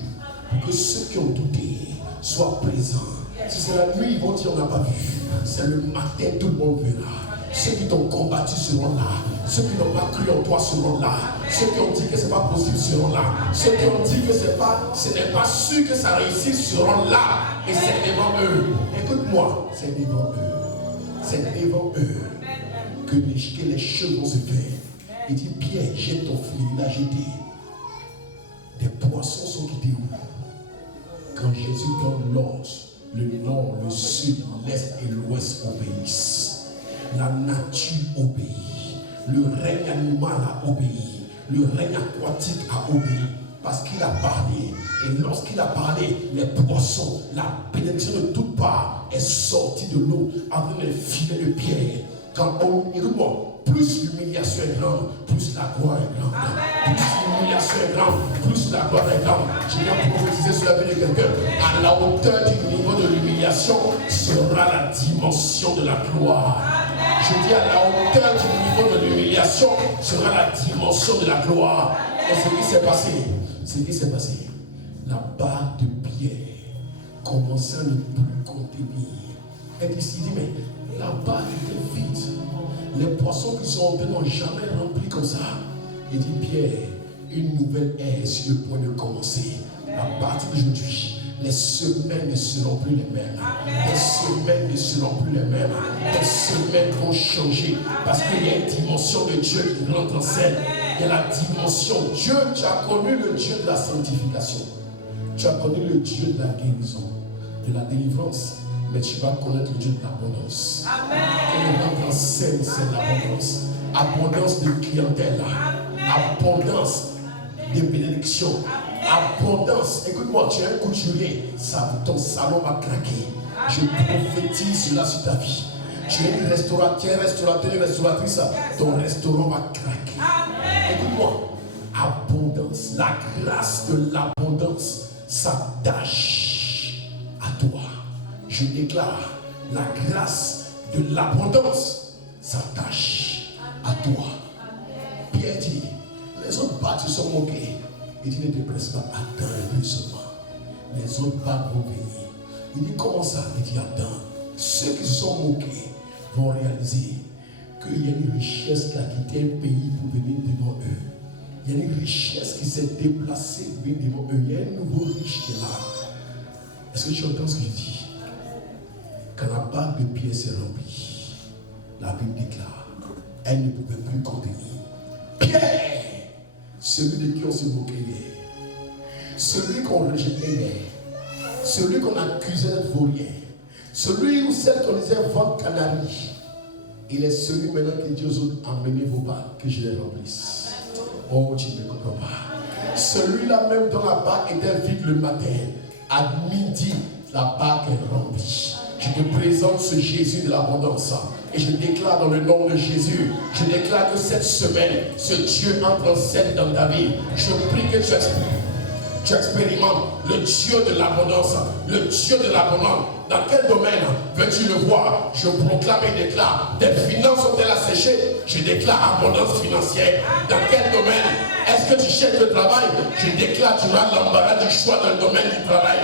Pour que ceux qui ont douté soient présents. Si c'est la nuit, ils vont dire on n'a pas vu. C'est le matin, tout le monde verra. Ceux qui t'ont combattu seront là. Ceux qui n'ont pas cru en toi seront là. Ceux qui ont dit que ce n'est pas possible seront là. Ceux qui ont dit que ce n'est pas sûr que ça réussisse seront là. Et c'est devant eux. Écoute-moi, c'est devant eux. C'est devant eux que les choses vont se faire. Il dit, Pierre, jette ton filet. Il a jeté. Des poissons sont quittés où? Quand Jésus donne l'ordre, le nord, le sud, l'est et l'ouest obéissent. La nature obéit. Le règne animal a obéi. Le règne aquatique a obéi. Parce qu'il a parlé. Et lorsqu'il a parlé, les poissons, la bénédiction de toutes parts est sortie de l'eau avec les filets de pierre. Quand on, écoute-moi, plus l'humiliation est grande, plus la gloire est grande. Plus l'humiliation est grande, plus la gloire est grande. Je viens prophétiser sur la vie de quelqu'un. À la hauteur du niveau de l'humiliation sera la dimension de la gloire. Je dis à la hauteur du niveau de l'humiliation sera la dimension de la gloire. Et ce qui s'est passé, la barre de pierre commençait à ne plus contenir. Elle dit, mais la barre était vide. Les poissons qui sont entrés n'ont jamais rempli comme ça. Il dit, Pierre, une nouvelle ère sur le point de commencer. À partir d'aujourd'hui, les semaines ne seront plus les mêmes. Les semaines ne seront plus les mêmes. Les semaines vont changer. Parce qu'il y a une dimension de Dieu qui rentre en scène. Il y a la dimension. Dieu, tu as connu le Dieu de la sanctification. Tu as connu le Dieu de la guérison, de la délivrance. Mais tu vas connaître le Dieu de l'abondance. Et rentre en scène, c'est l'abondance. Abondance de clientèle. Abondance de bénédiction. Abondance. Écoute-moi, tu es un couturier. Ton salon va craquer. Je prophétise cela sur ta vie. Tu es un restaurateur, une restauratrice. Ton restaurant va craquer. Écoute-moi. Abondance. La grâce de l'abondance s'attache à toi. Je déclare, la grâce de l'abondance s'attache à toi. Pierre dit, les autres barques se sont moqués. Il dit, ne te presse pas, attends un peu seulement. Les autres barques vont venir. Il dit, comment ça? Il dit, attends. Ceux qui se sont moqués vont réaliser qu'il y a une richesse qui a quitté un pays pour venir devant eux. Il y a une richesse qui s'est déplacée pour venir devant eux. Il y a un nouveau riche qui est là. Est-ce que tu entends ce que je dis? Quand la barque de Pierre s'est remplie, la Bible déclare, elle ne pouvait plus contenir. Pierre, celui de qui on se moquait hier, celui qu'on rejetait hier, celui qu'on accusait d'être vaurien, celui ou celle qu'on disait vendre canaries, il est celui maintenant qui dit aux autres, emmenez vos barques, que je les remplisse. Oh, tu ne comprends pas. Celui-là même dont la barque était vide le matin, à midi, la barque est remplie. Je te présente ce Jésus de l'abondance. Et je déclare dans le nom de Jésus, je déclare que cette semaine, ce Dieu entre en scène dans ta vie. Je prie que tu expérimentes le Dieu de l'abondance. Le Dieu de l'abondance. Dans quel domaine veux-tu le voir? Je proclame et déclare. Tes finances sont-elles asséchées? Je déclare abondance financière. Dans quel domaine? Est-ce que tu cherches le travail? Je déclare tu as l'embarras du choix dans le domaine du travail.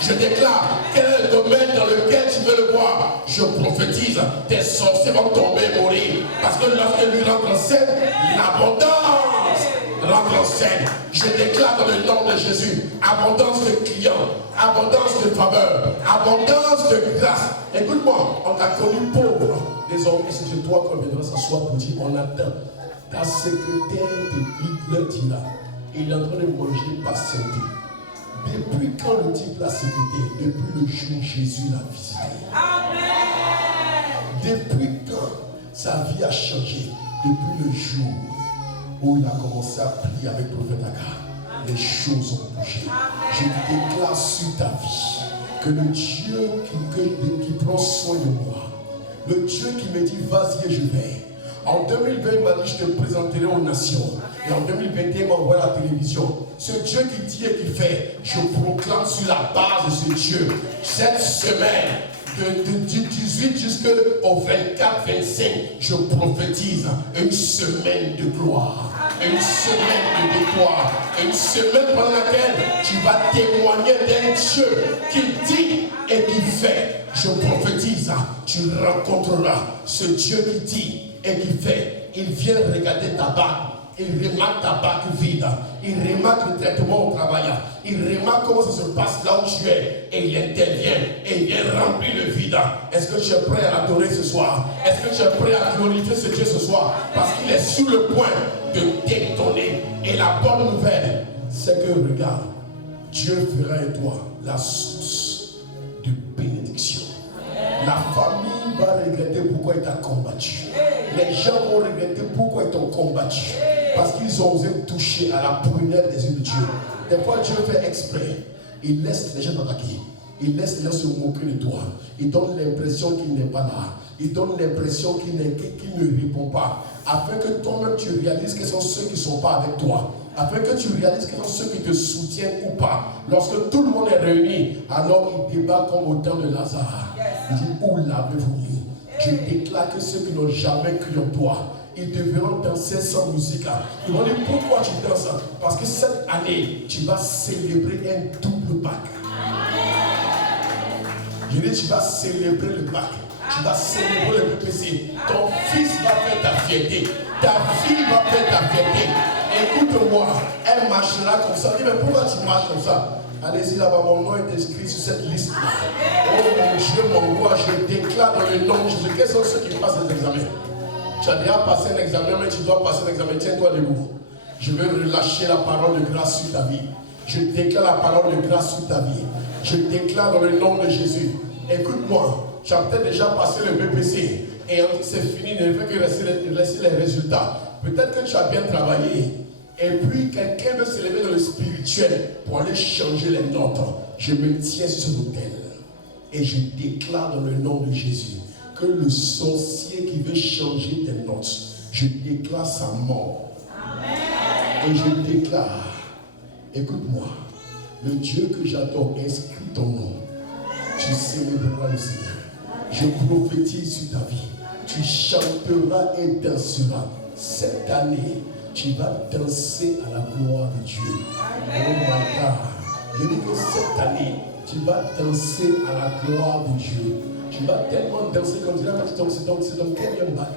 Je déclare quel est le domaine dans lequel tu veux le voir. Je prophétise, tes sorciers vont tomber et mourir. Parce que lorsque lui rentre en scène, l'abondance rentre en scène. Je déclare dans le nom de Jésus, abondance de clients, abondance de faveur, abondance de grâce. Écoute-moi, on t'a connu pauvre. Désormais, c'est toi qu'on viendra s'asseoir pour dire, on attend. Ta secrétaire te dit là, il est en train de manger patienté. Depuis quand le type la secrétaire? Depuis le jour où Jésus l'a visité. Amen. Depuis quand sa vie a changé? Depuis le jour où il a commencé à prier avec le prophète Agar. Les choses ont bougé. Amen. Je déclare sur ta vie que le Dieu qui prend soin de moi, le Dieu qui me dit vas-y et je vais. En 2020, il m'a dit je te présenterai aux nations. Et en 2021, il m'a envoyé à la télévision. Ce Dieu qui dit et qui fait, je proclame sur la base de ce Dieu, cette semaine, du 18 jusqu'au 24-25, je prophétise une semaine de gloire, une semaine de victoire, une semaine pendant laquelle tu vas témoigner d'un Dieu qui dit et qui fait. Je prophétise, tu rencontreras ce Dieu qui dit et qui fait. Il vient regarder ta barque. Il remarque ta barque vide. Il remarque le traitement au travail. Il remarque comment ça se passe là où tu es. Et il intervient. Et il vient remplir le vide. Est-ce que tu es prêt à l'adorer ce soir? Est-ce que tu es prêt à glorifier ce Dieu ce soir? Parce qu'il est sur le point de t'étonner. Et la bonne nouvelle, c'est que regarde, Dieu fera en toi la source de bénédiction. La famille va regretter pourquoi il t'a combattu. Les gens vont regretter pourquoi ils t'ont combattu. Parce qu'ils ont osé toucher à la prunelle des yeux de Dieu. Des fois, Dieu fait exprès. Il laisse les gens t'attaquer. Il laisse les gens se moquer de toi. Il donne l'impression qu'il n'est pas là. Il donne l'impression qu'il ne répond pas. Afin que toi-même tu réalises quels sont ceux qui ne sont pas avec toi. Afin que tu réalises quels sont ceux qui te soutiennent ou pas. Lorsque tout le monde est réuni, alors il débat comme au temps de Lazare. Il dit, où l'avez-vous mis? Je déclare que ceux qui n'ont jamais cru en toi, ils devront danser sans musique. Ils vont dire, pourquoi tu danses? Parce que cette année, tu vas célébrer un double Pâques. Je dis, tu vas célébrer le Pâques. Tu vas célébrer le PPC. Ton fils va faire ta fierté. Ta fille va faire ta fierté. Écoute-moi, elle marchera comme ça. Dis, mais pourquoi tu marches comme ça? Allez-y là-bas, mon nom est inscrit sur cette liste. Oh mon Dieu, mon roi, je déclare dans le nom de Jésus. Quels sont ceux qui passent les examens? Tu as déjà passé un examen, mais tu dois passer un examen. Tiens-toi debout. Je vais relâcher la parole de grâce sur ta vie. Je déclare la parole de grâce sur ta vie. Je déclare dans le nom de Jésus. Écoute-moi. Tu as peut-être déjà passé le BPC et c'est fini, il ne fait que laisser les résultats. Peut-être que tu as bien travaillé et puis quelqu'un veut s'élever dans le spirituel pour aller changer les notes. Je me tiens sur l'autel et je déclare dans le nom de Jésus que le sorcier qui veut changer tes notes, je déclare sa mort. Amen. Et je déclare, écoute-moi, le Dieu que j'adore, inscris ton nom, tu célébreras le Seigneur. Je prophétise sur ta vie. Tu chanteras et danseras. Cette année, tu vas danser à la gloire de Dieu. Amen. Oh my God. Je dis que cette année, tu vas danser à la gloire de Dieu. Tu vas tellement danser comme ça. C'est dans quel bac?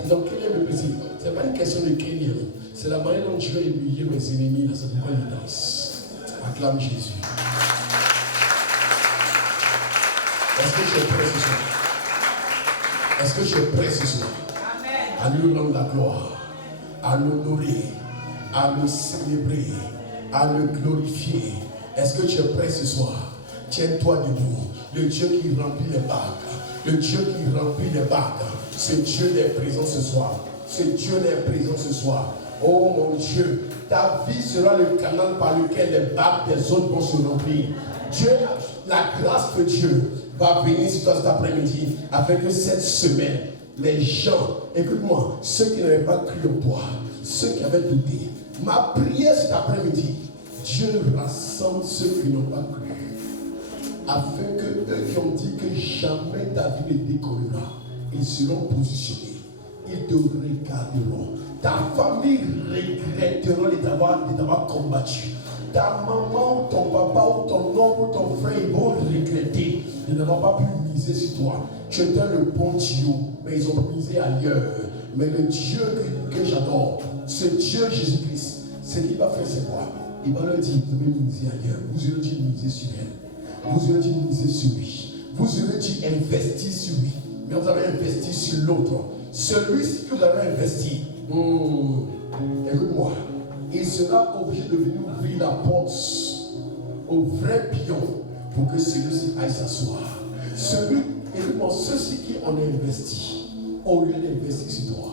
C'est dans quel BPC? Ce n'est pas une question de quel. C'est la manière dont Dieu a humilié mes ennemis. C'est pourquoi ils dansent. Acclame Jésus. Est-ce que tu es prêt ce soir? Est-ce que tu es prêt ce soir? Amen. À lui rendre la gloire, à l'honorer, à le célébrer, à le glorifier. Est-ce que tu es prêt ce soir? Tiens-toi debout. Le Dieu qui remplit les bacs, le Dieu qui remplit les bacs, ce Dieu est présent ce soir. Ce Dieu est présent ce soir. Oh mon Dieu, ta vie sera le canal par lequel les bacs des autres vont se remplir. Dieu, la grâce de Dieu va venir sur toi cet après-midi afin que cette semaine, les gens, écoute-moi, ceux qui n'avaient pas cru en toi, ceux qui avaient douté, ma prière cet après-midi, Dieu rassemble ceux qui n'ont pas cru afin que eux qui ont dit que jamais ta vie ne décollera, ils seront positionnés, ils te regarderont, ta famille regrettera de t'avoir combattu. Ta maman ou ton papa ou ton oncle ou ton frère, ils vont regretter de n'avoir pas pu miser sur toi. Tu étais le bon Dieu, mais ils ont misé ailleurs. Mais le Dieu que j'adore, ce Dieu Jésus-Christ, ce qu'il va faire, c'est quoi? Il va leur dire, vous devez miser ailleurs. Vous aurez dit miser sur elle. Vous aurez dit miser sur lui. Vous aurez dit investir sur lui. Mais vous avez investi sur l'autre. Celui-ci que vous avez investi, écoute-moi, il sera obligé de venir ouvrir la porte au vrai pion pour que celui-ci aille s'asseoir. Ceux-ci qui ont investi, au lieu d'investir sur toi,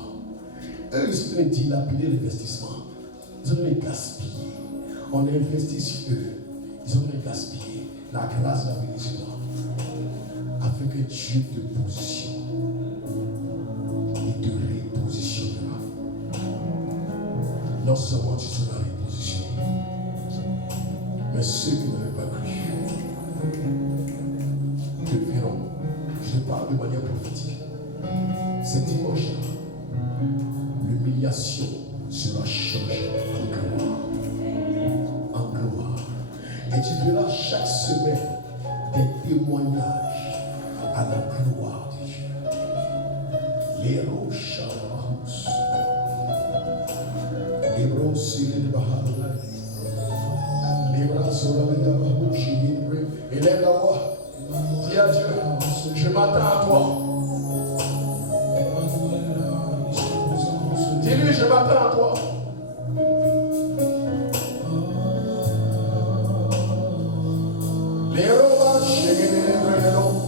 eux ils sont en train de dilapider l'investissement. Ils sont en train de gaspiller. On investit sur eux. Ils sont en train de gaspiller. La grâce va venir sur toi. Afin que Dieu te positionne. Il te repositionnera. Non seulement tu seras repositionné, mais ceux qui n'avaient pas cru te verront. Je parle de manière prophétique. C'est dimanche, l'humiliation sera changée en gloire. En gloire. Et tu verras chaque semaine des témoignages à la gloire de Dieu. Les roches à la hausse. Les bras sur les bahars. Les bras sur les bahars. Élève la voix. Dis à Dieu, je m'attends à toi. Dis-lui, je m'attends à toi. Les rois,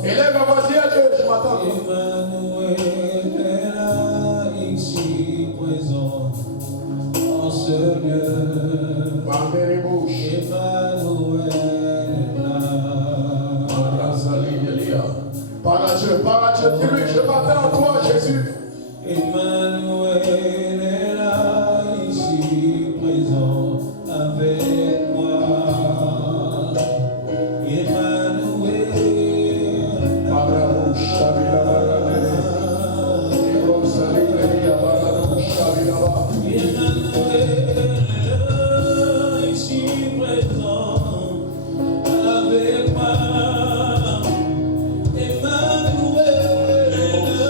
élève la voix, dis à Dieu, je m'attends à toi. Ici présent en ce lieu. Par la Dieu, dis-lui, je m'attends à toi, Jésus. Emmanuel est là, ici présent avec moi. Emmanuel, Abraham, Shabila, Ebron, Salibreya, Abraham, Shabila. Emmanuel est là, ici présent avec moi. Emmanuel est là.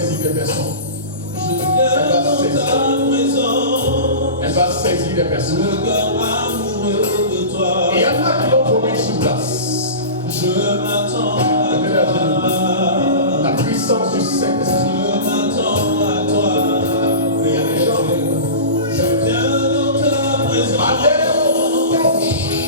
saisir des personnes. Je viens dans ta présence. Elle va saisir des personnes. Le cœur amoureux de toi. Et il y en a qui l'ont promis sur place. Je m'attends à toi. La puissance du Saint-Esprit. Je m'attends à toi. Il y a des gens. Je viens dans ta présence. Le cœur amoureux de toi.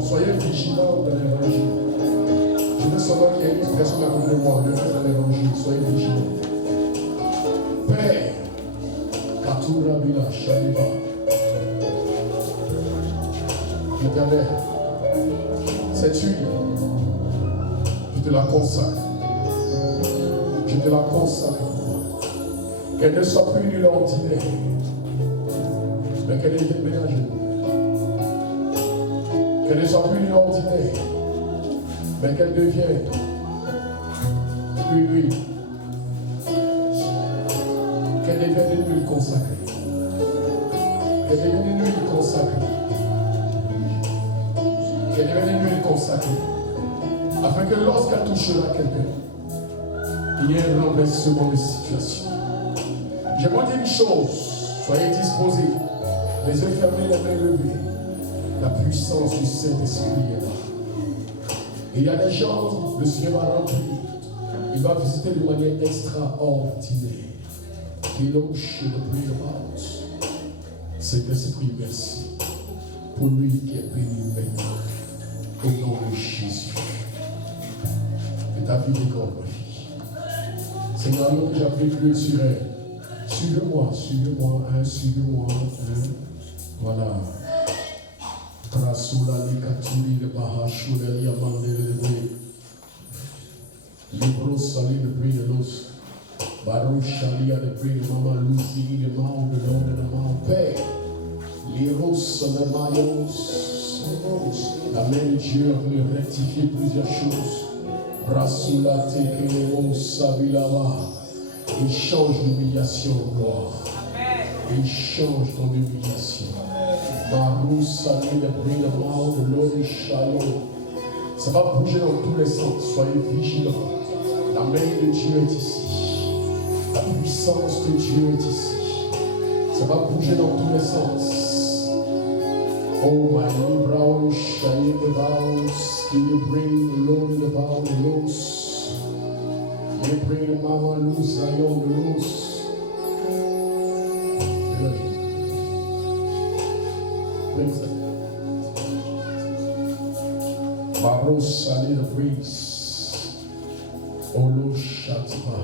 Soyez vigilants dans l'évangile. Je veux savoir qu'il y a une personne à côté de moi, le fait dans l'évangile. Soyez vigilants. Père, Katura Bila Shaliba. Éternel, cette huile, je te la consacre. Je te la consacre. Qu'elle ne soit plus une ordinaire, mais qu'elle devienne ménagère. Qu'elle ne soit plus une ordinaire, mais qu'elle devienne une huile. Qu'elle devienne une huile consacrée. Qu'elle devienne une huile consacrée. Qu'elle devienne une huile consacrée. Afin que lorsqu'elle touchera quelqu'un, il y ait un renversement de situation. J'aimerais dire une chose. Soyez disposés. Les yeux fermés, les mains levées. La puissance du Saint-Esprit est là. Et il y a des gens, le Seigneur va remplir. Il va visiter de manière extraordinaire. Saint-Esprit, merci pour lui qui est béni maintenant. Au nom de Jésus. Et ta vie décore, ma fille. Seigneur, nous que j'appelle Dieu sur elle. Suivez-moi, suivez-moi, suivez-moi, Voilà. Rasula likaturi le bahashule yamande le Rosalie de Brille de Los. Baruch Shalia de Brille, Maman Lucie, le Mao de l'On de la Mao Père. Les roses de Mayos. La main de Dieu a voulu rectifier plusieurs choses. Rasula Tekeleo Savilava. Il change l'humiliation en gloire. Il change ton humiliation. Marou Salé de Brille, le Mao de l'On de Shalom. Ça va bouger dans tous les sens. Soyez vigilants. La main de Dieu est ici. La puissance de Dieu est ici. Ça va bouger dans tous les sens. Oh my Libra, Shaye the vows. You bring the Lord in the vow the loose. You bring the Mama loose, Zion the loose. Baros Salé the breeze. Olo Shatma.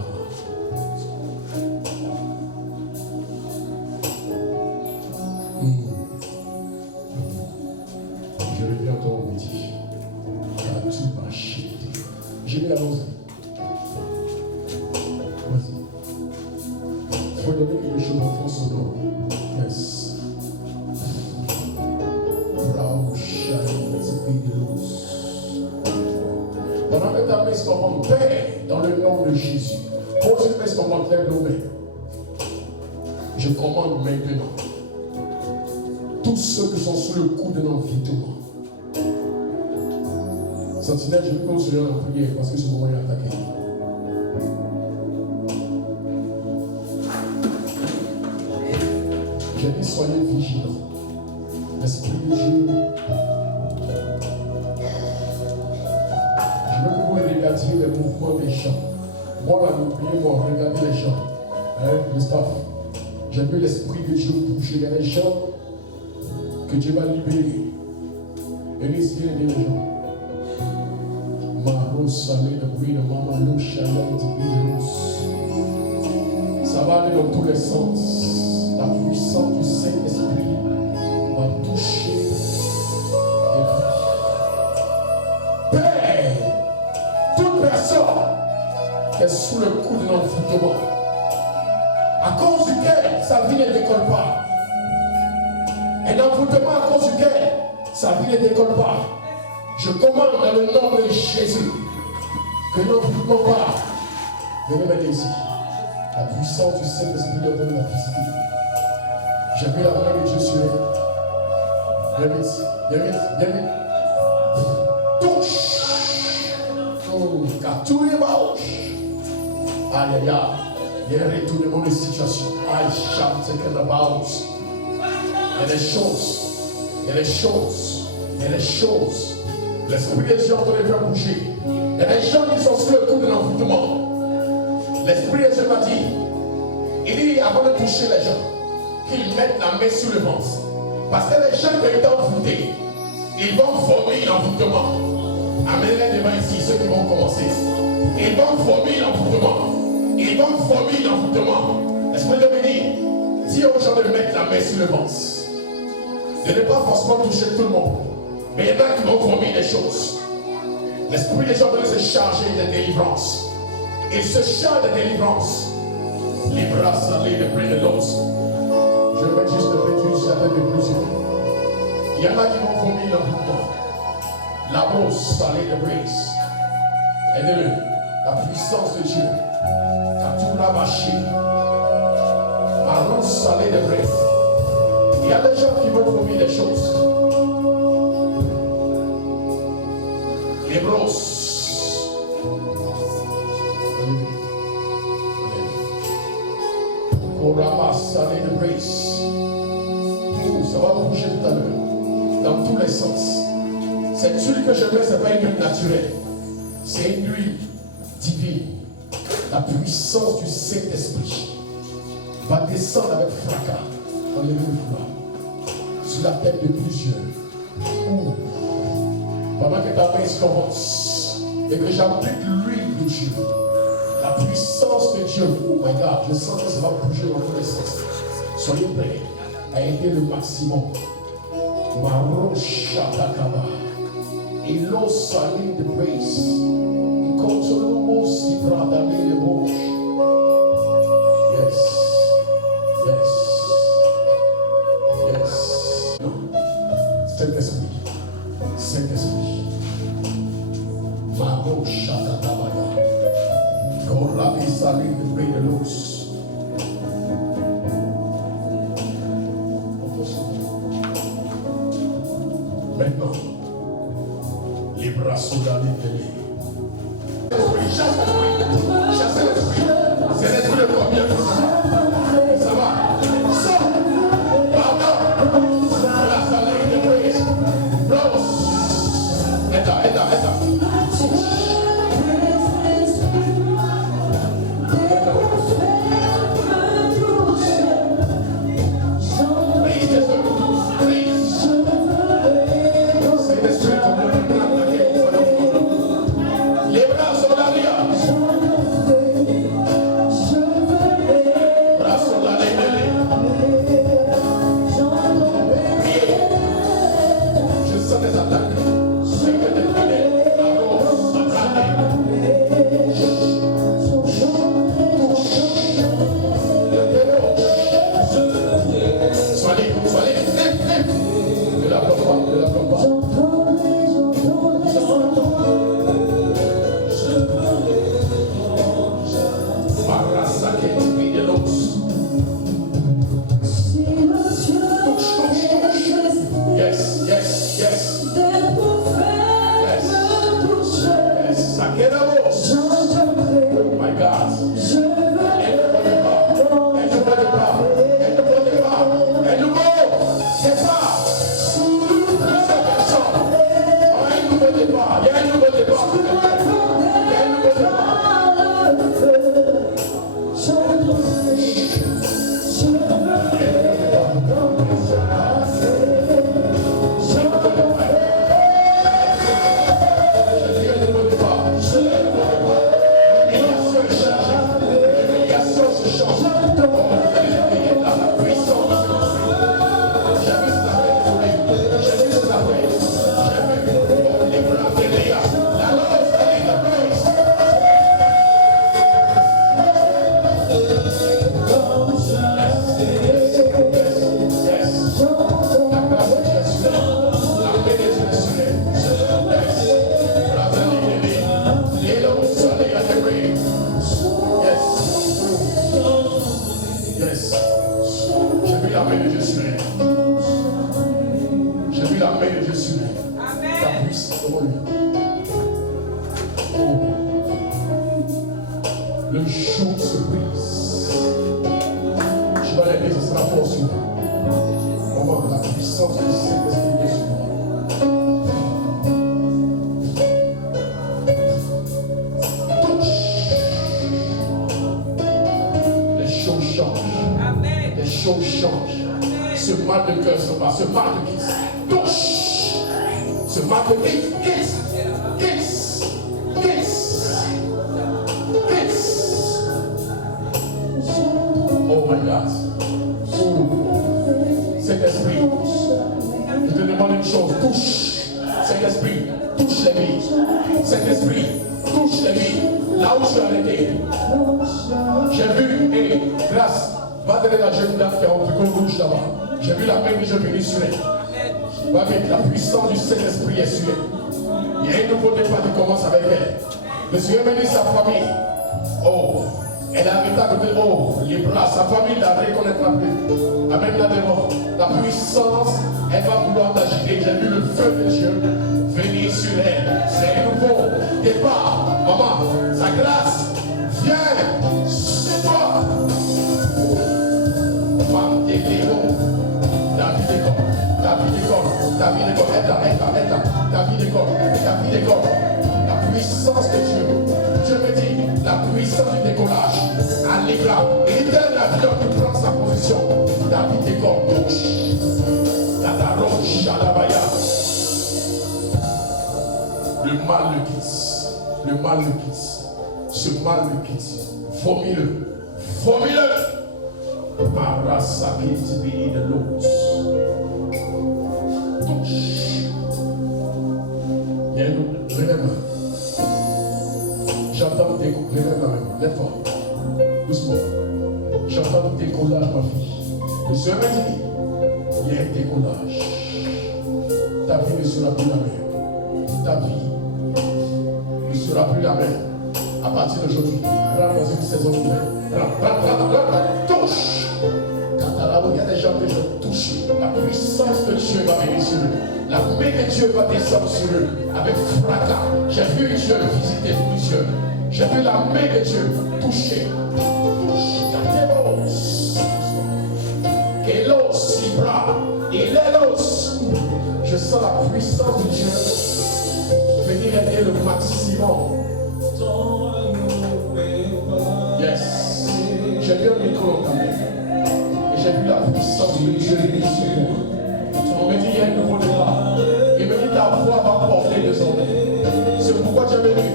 Je reviens à ton petit. Tu as tout acheté. Je vais avancer. Vas-y. Il faut donner quelque chose en France au nom. Yes. Pendant que ta main se commande, Père, dans le nom de Jésus, pose une main se commande, lève nos mains. Je commande maintenant tous ceux qui sont sous le coup de l'envoûtement. Sentinelle, je veux qu'on se lève en prière parce que ce moment est attaqué. J'ai dit, soyez vigilants. L'Esprit de Dieu. Je veux que vous regardiez les mouvements des gens. Moi, là, n'oubliez moi, regardez les gens. Le staff. J'ai vu l'Esprit de Dieu bouger. Il y a des gens que Dieu va libérer. Et laissez aider les gens. Maros Salé de bruit de Maman Lou Shalom de Bidros. Ça va aller dans tous les sens. La puissance du Saint-Esprit va toucher les vies. Père, toute personne qui est sous le coup de l'envoûtement, à cause duquel sa vie ne décolle pas, un envoûtement à cause duquel sa vie ne décolle pas, je commande dans le nom de Jésus que l'envoûtement part. Venez m'aider ici. La puissance du Saint-Esprit de la visiter. J'ai vu la main de Dieu sur elle. Viens vite. Touche. Oh, car tous les bouches. Aïe, aïe, aïe. Il y a un retournement de situation. Aïe, chante que la bouche. Il y a des choses. L'Esprit des gens doit les faire bouger. Il y a des gens qui sont sur le coup de l'envoûtement. L'Esprit des gens m'a dit, il dit avant de toucher les gens, qu'ils mettent la main sur le ventre. Parce que les gens qui sont envoûtés, ils vont vomir l'envoûtement. Amenez-les devant ici, ceux qui vont commencer. Ils vont vomir l'envoûtement. L'Esprit de me dit, dis aux gens de mettre la main sur le ventre. De ne pas forcément toucher tout le monde. Mais il y en a qui vont vomir des choses. L'Esprit des gens doit se charger de délivrance. Il se charge de délivrance. Les bras salés de près de l'os. Je vais juste réduire certaines conclusions. Il y en a qui vont vomir l'envoûtement. La brosse salée de brise. Aidez-le. La puissance de Dieu. A tout rabâché. La brosse salée de brise. Il y a des gens qui vont vomir des choses. Les brosses. On ramasse salé de brise. Ça va bouger tout à l'heure. Dans tous les sens. Cette huile que je mets, ce n'est pas une huile naturelle. C'est une huile divine. La puissance du Saint-Esprit va descendre avec fracas. Enlevez le froid. Sur la tête de plusieurs. Pendant que ta main commence et que j'applique l'huile de Dieu, la puissance de Dieu, oh my God, je sens que ça va bouger dans tous les sens. Soyez prêts à aider le maximum. Marochatakaba, Elo Salim de Grace, Ikotolomo Sibra, salir de bruit de l'os. Maintenant, les bras sont dans les délais. Chassez l'esprit. C'est l'esprit de combien? Ça va. Sors. Pardon. La salle de praise. Rose. Aide-la. La puissance du Saint-Esprit est sur elle. Il y a un nouveau départ qui commence avec elle. Le Seigneur bénit sa famille. Oh, elle a arrêté à côté. Oh, les bras, sa famille la reconnaîtra plus. Amen là devant. La puissance, elle va vouloir t'agiter. J'ai vu le feu de Dieu venir sur elle. C'est un nouveau départ. Maman, sa grâce vient sur toi. Femme des léons, David est comme. Ta vie d'école. La puissance de Dieu. Dieu me dit, la puissance du décollage. Allégra. Et tel avion qui prend sa position. David d'école gauche. Tataroche à la baya. Le mal le quitte. Ce mal le quitte. Vomis-le. Marasa qui te de l'autre. J'entends des décollage, lève-toi, doucement. J'entends le décollage, ma fille. Le Seigneur m'a dit, il y a un décollage. Ta vie ne sera plus la même. Ta vie ne sera plus la même. À partir d'aujourd'hui, rentre dans une saison nouvelle. Touche. Il y a des gens que je touche. La puissance de Dieu va venir sur eux. La main de Dieu va descendre sur eux. Avec fracas. J'ai vu Dieu visiter plusieurs. J'ai vu la main de Dieu toucher. Je sens la puissance de Dieu venir aider le maximum. Yes. J'ai vu un micro dans ta main. Et j'ai vu la puissance de Dieu venir sur moi. On me dit il y a un nouveau départ. Il me dit ta voix va porter des hommes. C'est pourquoi tu es venu.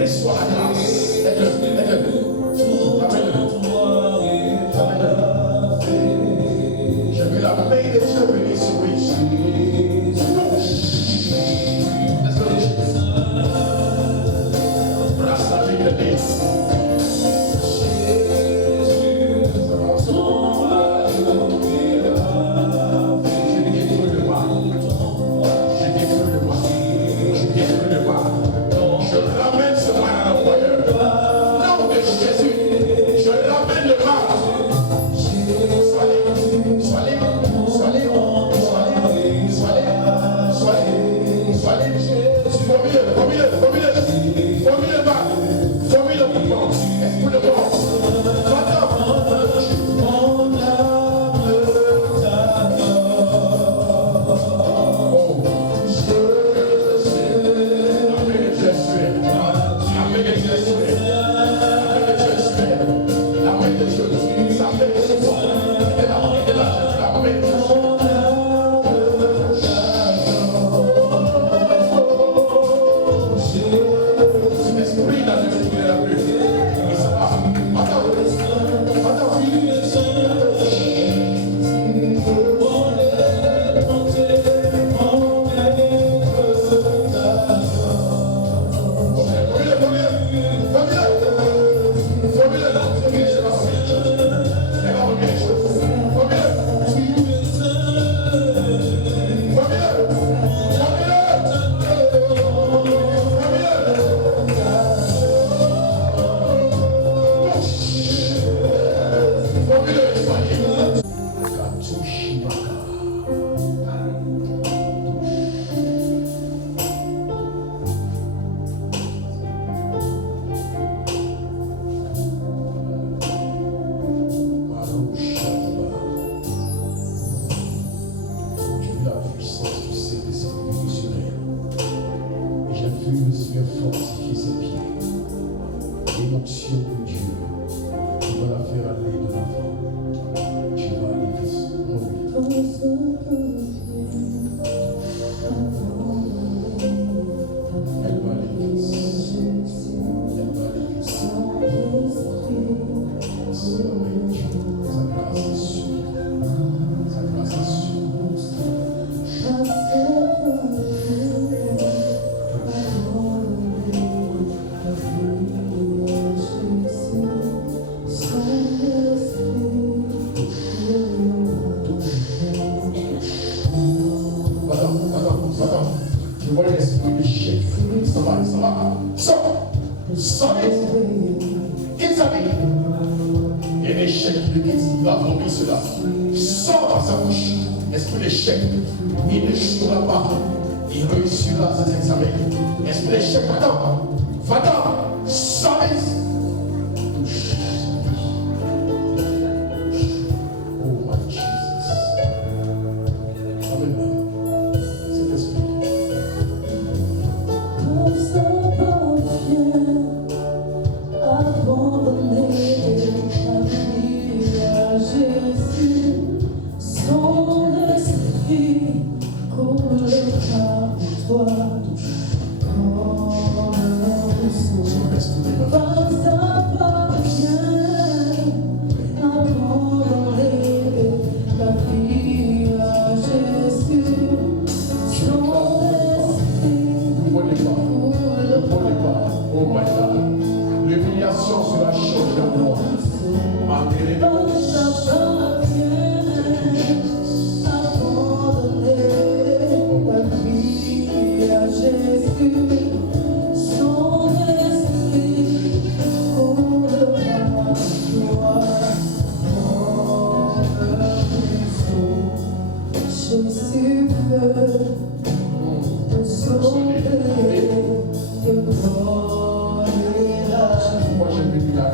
Reçois la grâce. Aide-le. Amène-le. J'ai vu la main de Dieu venir sur lui.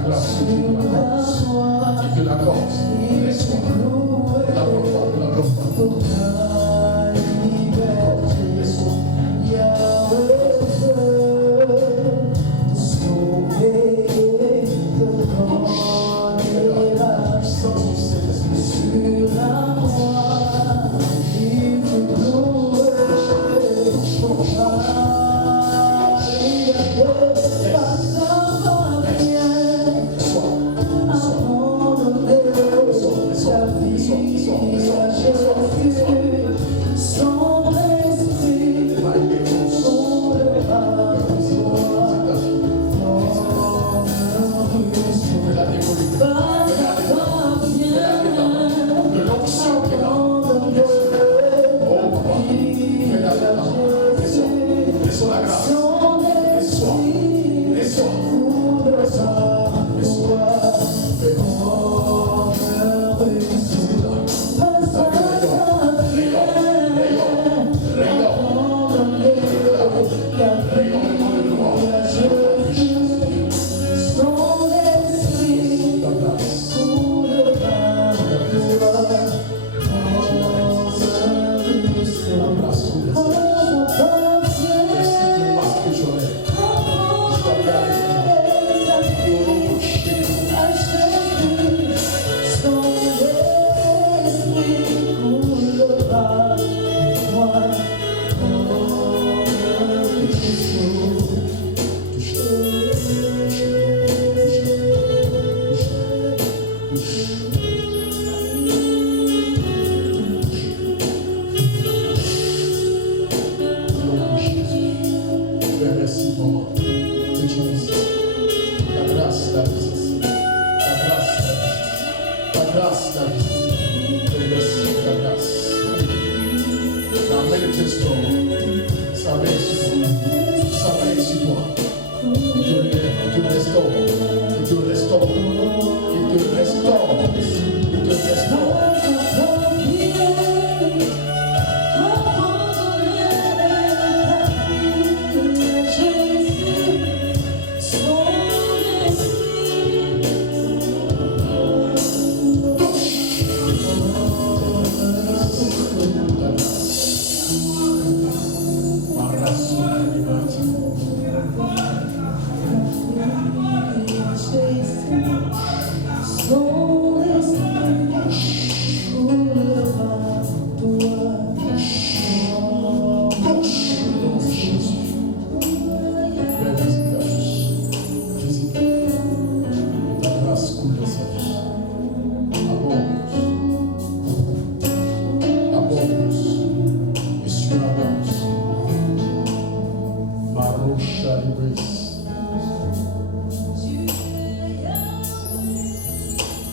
grâce que Dieu t'accorde. Il te l'accorde. Laisse-toi. Ne la bloque pas, ne la bloque pas. Laisse-toi.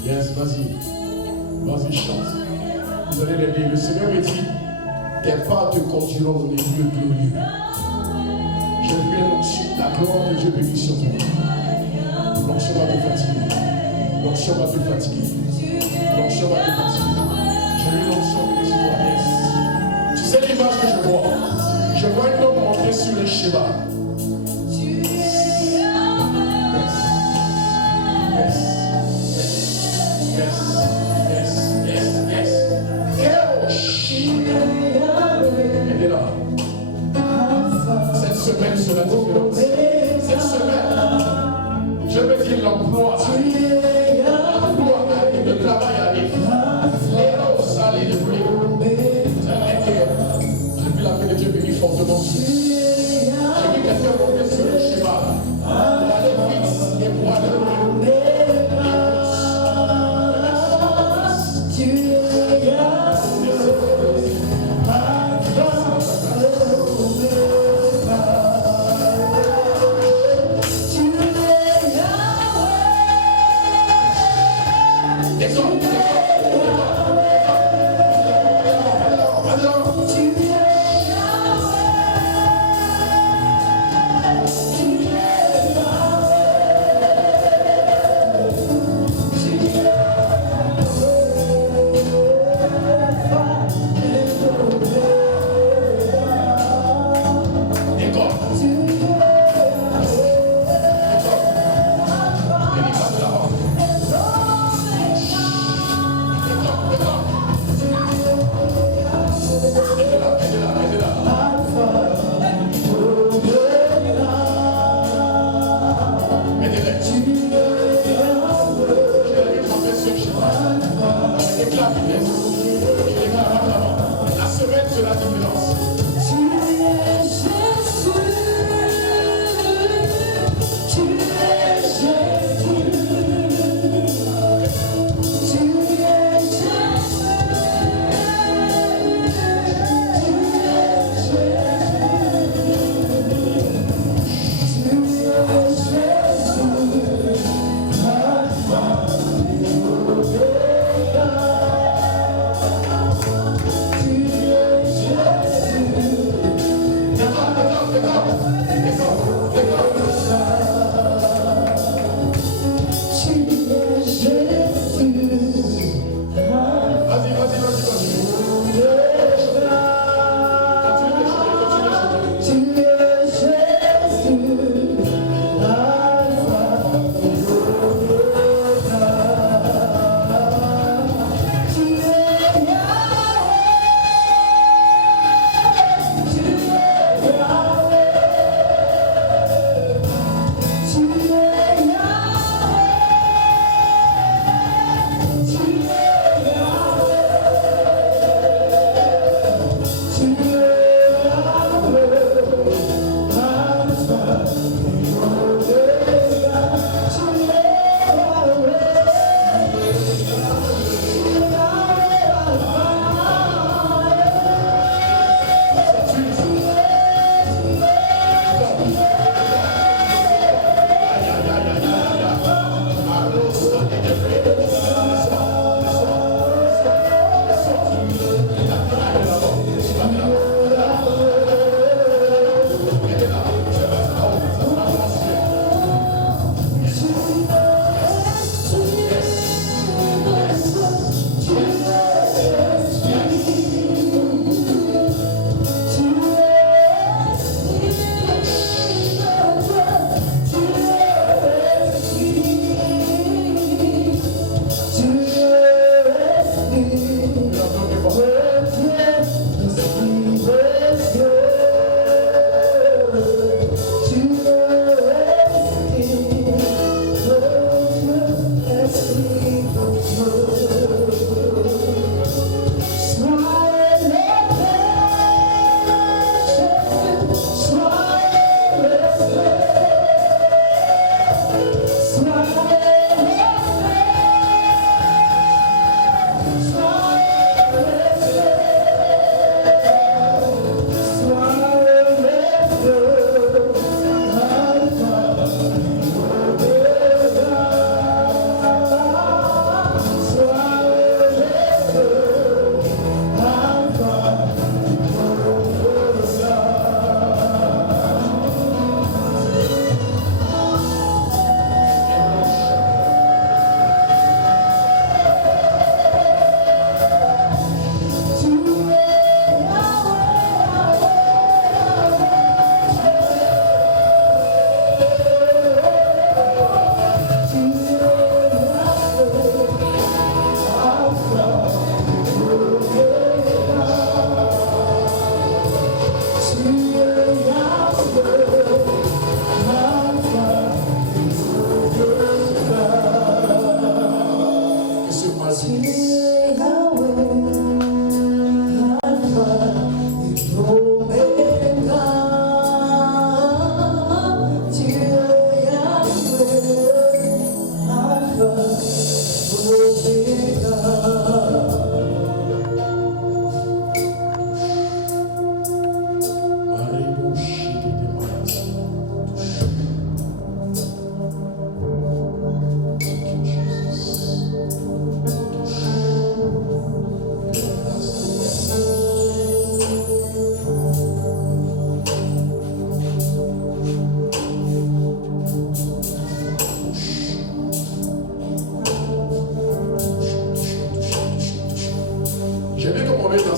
Yes, vas-y, chante. Vous allez les dire, le Seigneur me dit, tes pas te conduiront dans les lieux glorieux. Je viens l'onction, la gloire de Dieu bénit sur toi. L'onction va te fatiguer. L'onction va te fatiguer. L'onction va te fatiguer. J'ai eu l'onction bénit sur toi. Yes. Tu sais l'image que je vois? Je vois un homme monter sur le cheval. Cette semaine sera différente. Cette semaine, je veux dire l'emploi arrive. L'emploi arrive, le travail arrive. Les roses arrivent de bruit. J'ai vu la paix de Dieu venir fortement sur. J'ai vu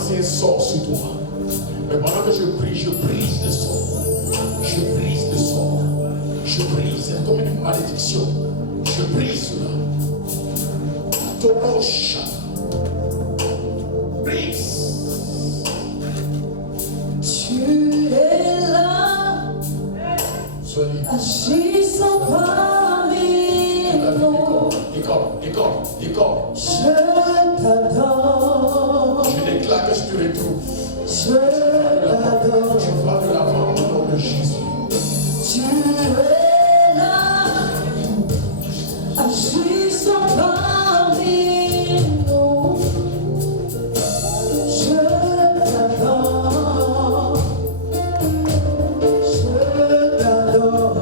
lancer un sort sur toi. Mais pendant que je prie, je brise le sort. Je brise le sort. Je brise. C'est comme une malédiction. Je brise cela. Tobosha. Brise. Tu es là, Sois libre. agissant parmi nous. Décore. Je t'adore, Je déclare que je te retrouve. je t'adore. Tu vas de l'avant au nom de Jésus. Tu es là, agissant parmi nous. Je t'adore, je t'adore.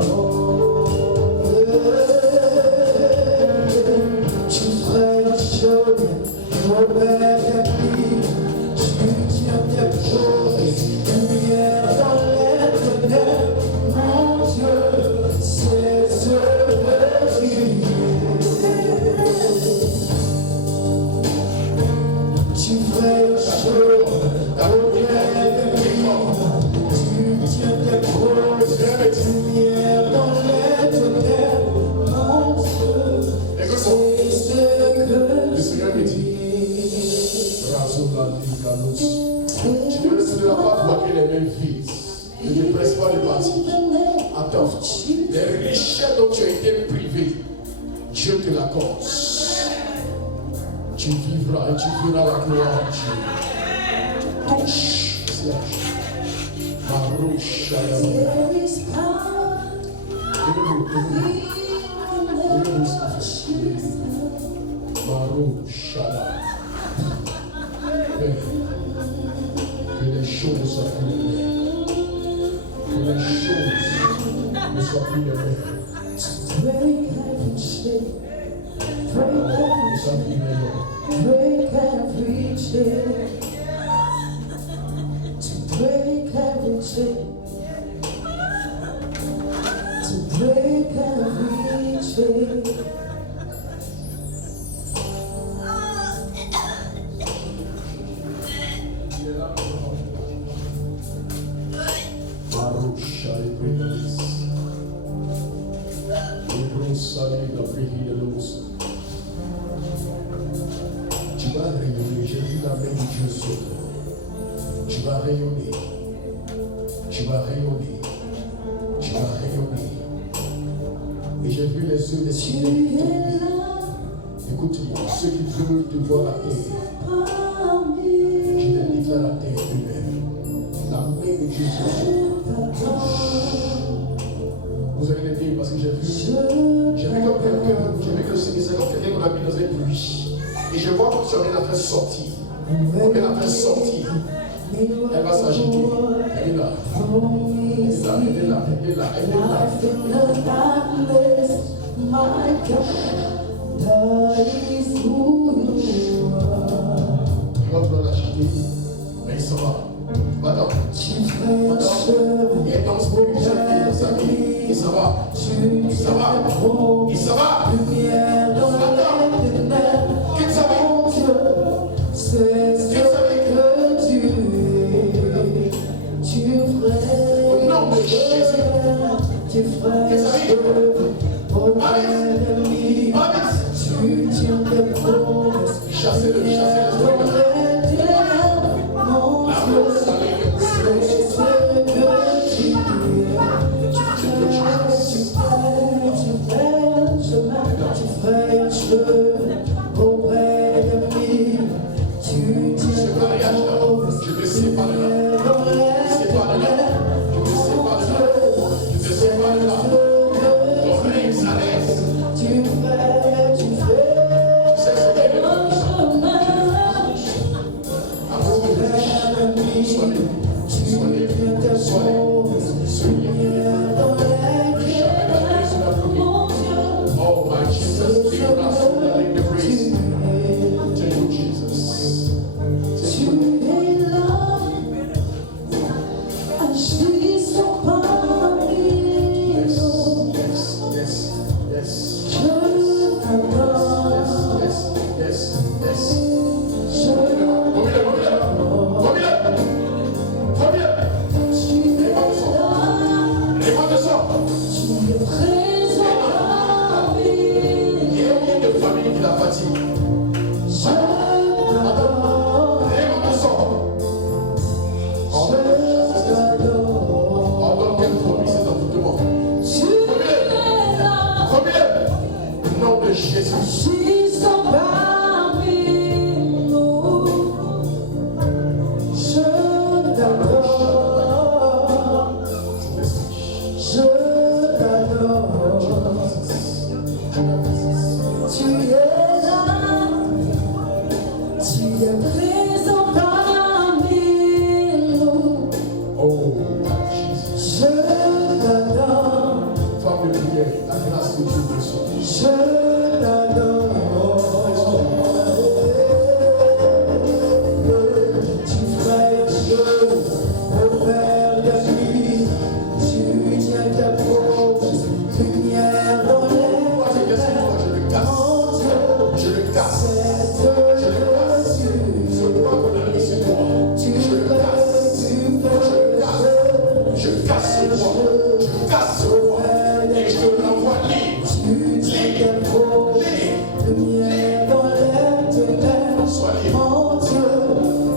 Tu ferais la chose, mon père ami. Tu tiens tes promesses, lumière dans les ténèbres. Mon Dieu, c'est ce que tu es. Tu ferais la chose, mon père ami. Tu tiens tes promesses, lumière dans les ténèbres. Mon Dieu, Écoute-moi. c'est ce que Le Seigneur me dit, tu ne laisseras pas bloquer les mains vides. Ne te presse pas de partir. Attends, les richesses dont tu as été privé, Dieu te l'accorde. Tu vivras et tu verras la gloire de Dieu. Touche cela. Marouche, There is power Marouche, que les choses soient plus les mêmes. Que les choses ne soient plus les mêmes. break every chain, Ne soient plus les mêmes. break every chain, to break every chain, to break every chain. Marusha et Prévis. Salé dans le pays de l'os. Tu vas rayonner, j'ai vu la main de Dieu sur toi. Tu vas rayonner. Tu vas rayonner. Tu vas rayonner. Et j'ai vu les yeux des cieux tomber. Écoute-moi, ceux qui veulent te voir la terre, je te déclare la terre humaine. La main de Dieu sur toi. Vous allez l'aider parce que j'ai vu comme quelqu'un, c'est comme quelqu'un qu'on a mis dans un puits. Et je vois comme ça, on l'a fait sortir. On l'a fait sortir. Elle va s'agiter. Elle est là. Elle est là, elle est là, elle est là, elle est là. Life in the darkness, my God, that is who you are. God va l'agiter. Mais il s'en va. Va-t'en. Tu fais un chemin, Et dans ce moment, j'ai dit, sa vie, il s'en va. Il s'en va. Il s'en va. lumière dans les ténèbres. Qu'il s'en va. Mon Dieu, c'est ce que tu es. Tu ferais Au nom de Jésus. tu ferais au ennemi. Tu tiens tes promesses. Chassez-le, Dans chassez-le. les ténèbres, mon La Dieu, route, ça l'est. c'est ce que tu es. Tu fais un chemin, tu fais de Jésus. Ils sont parmi nous. Je t'adore. Je t'adore. Tu es là. Tu es présent parmi nous. Oh, Jésus. Je t'adore. Femme de prière, la grâce de Dieu te soit. Je t'adore. Tu fais Dieu au Père de nuit. Tu tiens ta promesse, lumière dans les Moi, c'est qu'est-ce que moi, je le casse. Je le casse. Je le casse. Ce pas qu'on a mis sur toi. Je le casse. Je le casse. Je casse ce roi. Je casse ce roi. Et je te l'envoie libre. Tu tiens ta promesse, lumière dans les ténèbres. Sois libre. Mon Dieu,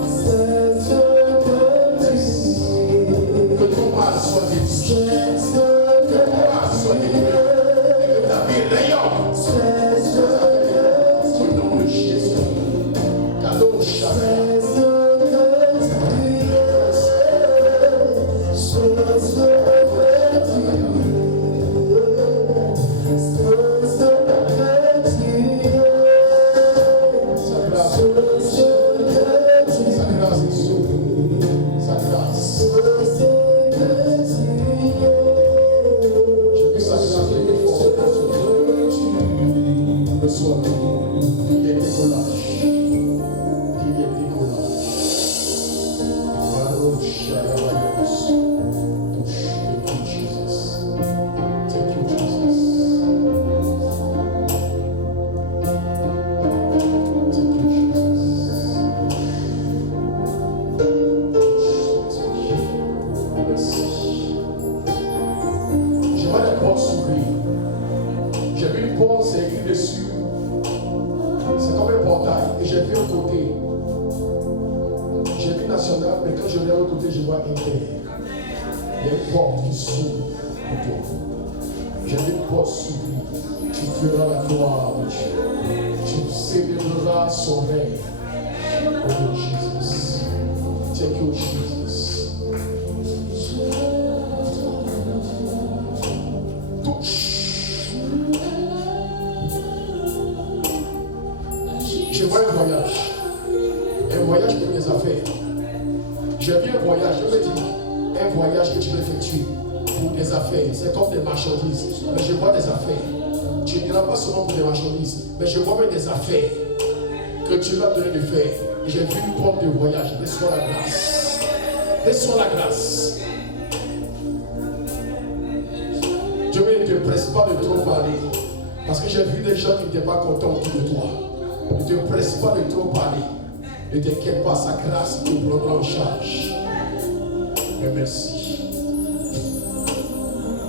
c'est ce que tu es. Que ton mal soit détruit. C'est ce Que ton mal soit détruit. Et que ta vie rayonne. c'est ce que Au nom de Jésus. Cadeau chacun. c'est ce que tu es. C'est ce que tu es. C'est ce que tu es. Sa grâce. C'est ce que tu es. Sa grâce est sauvée. Sa grâce. C'est ce que tu es. Je veux sa grâce est forte. Reçois. Il y a décollage. Il y a décollage. Baruch Shalabayos. Thank you, Jesus. Thank you, Jesus. Thank you, Jesus. Merci. Je vois la porte s'ouvrir. J'ai vu une porte, c'est écrit dessus. C'est comme un portail. Et j'ai vu un côté. J'ai vu national, mais quand je regarde l'autre côté, je vois inter. Il y a une porte qui s'ouvre pour toi. J'ai vu une porte s'ouvrir. Tu verras la gloire de Dieu. Tu célébreras son règne. Oh Jesus. Thank you, Jesus. Touche. Je vois un voyage. Un voyage pour mes affaires. J'ai vu un voyage, je me dis, un voyage que tu veux effectuer pour des affaires. C'est comme des marchandises. Mais je vois des affaires. Tu n'iras pas seulement pour des marchandises, mais je vois même des affaires que tu vas donner de faire. J'ai vu une porte de voyage. Reçois la grâce. Reçois la grâce. Dieu ne te presse pas de trop parler. Parce que j'ai vu des gens qui n'étaient pas contents autour de toi. Ne te presse pas de trop parler. Ne t'inquiète pas, sa grâce te prendra en charge. Mais merci.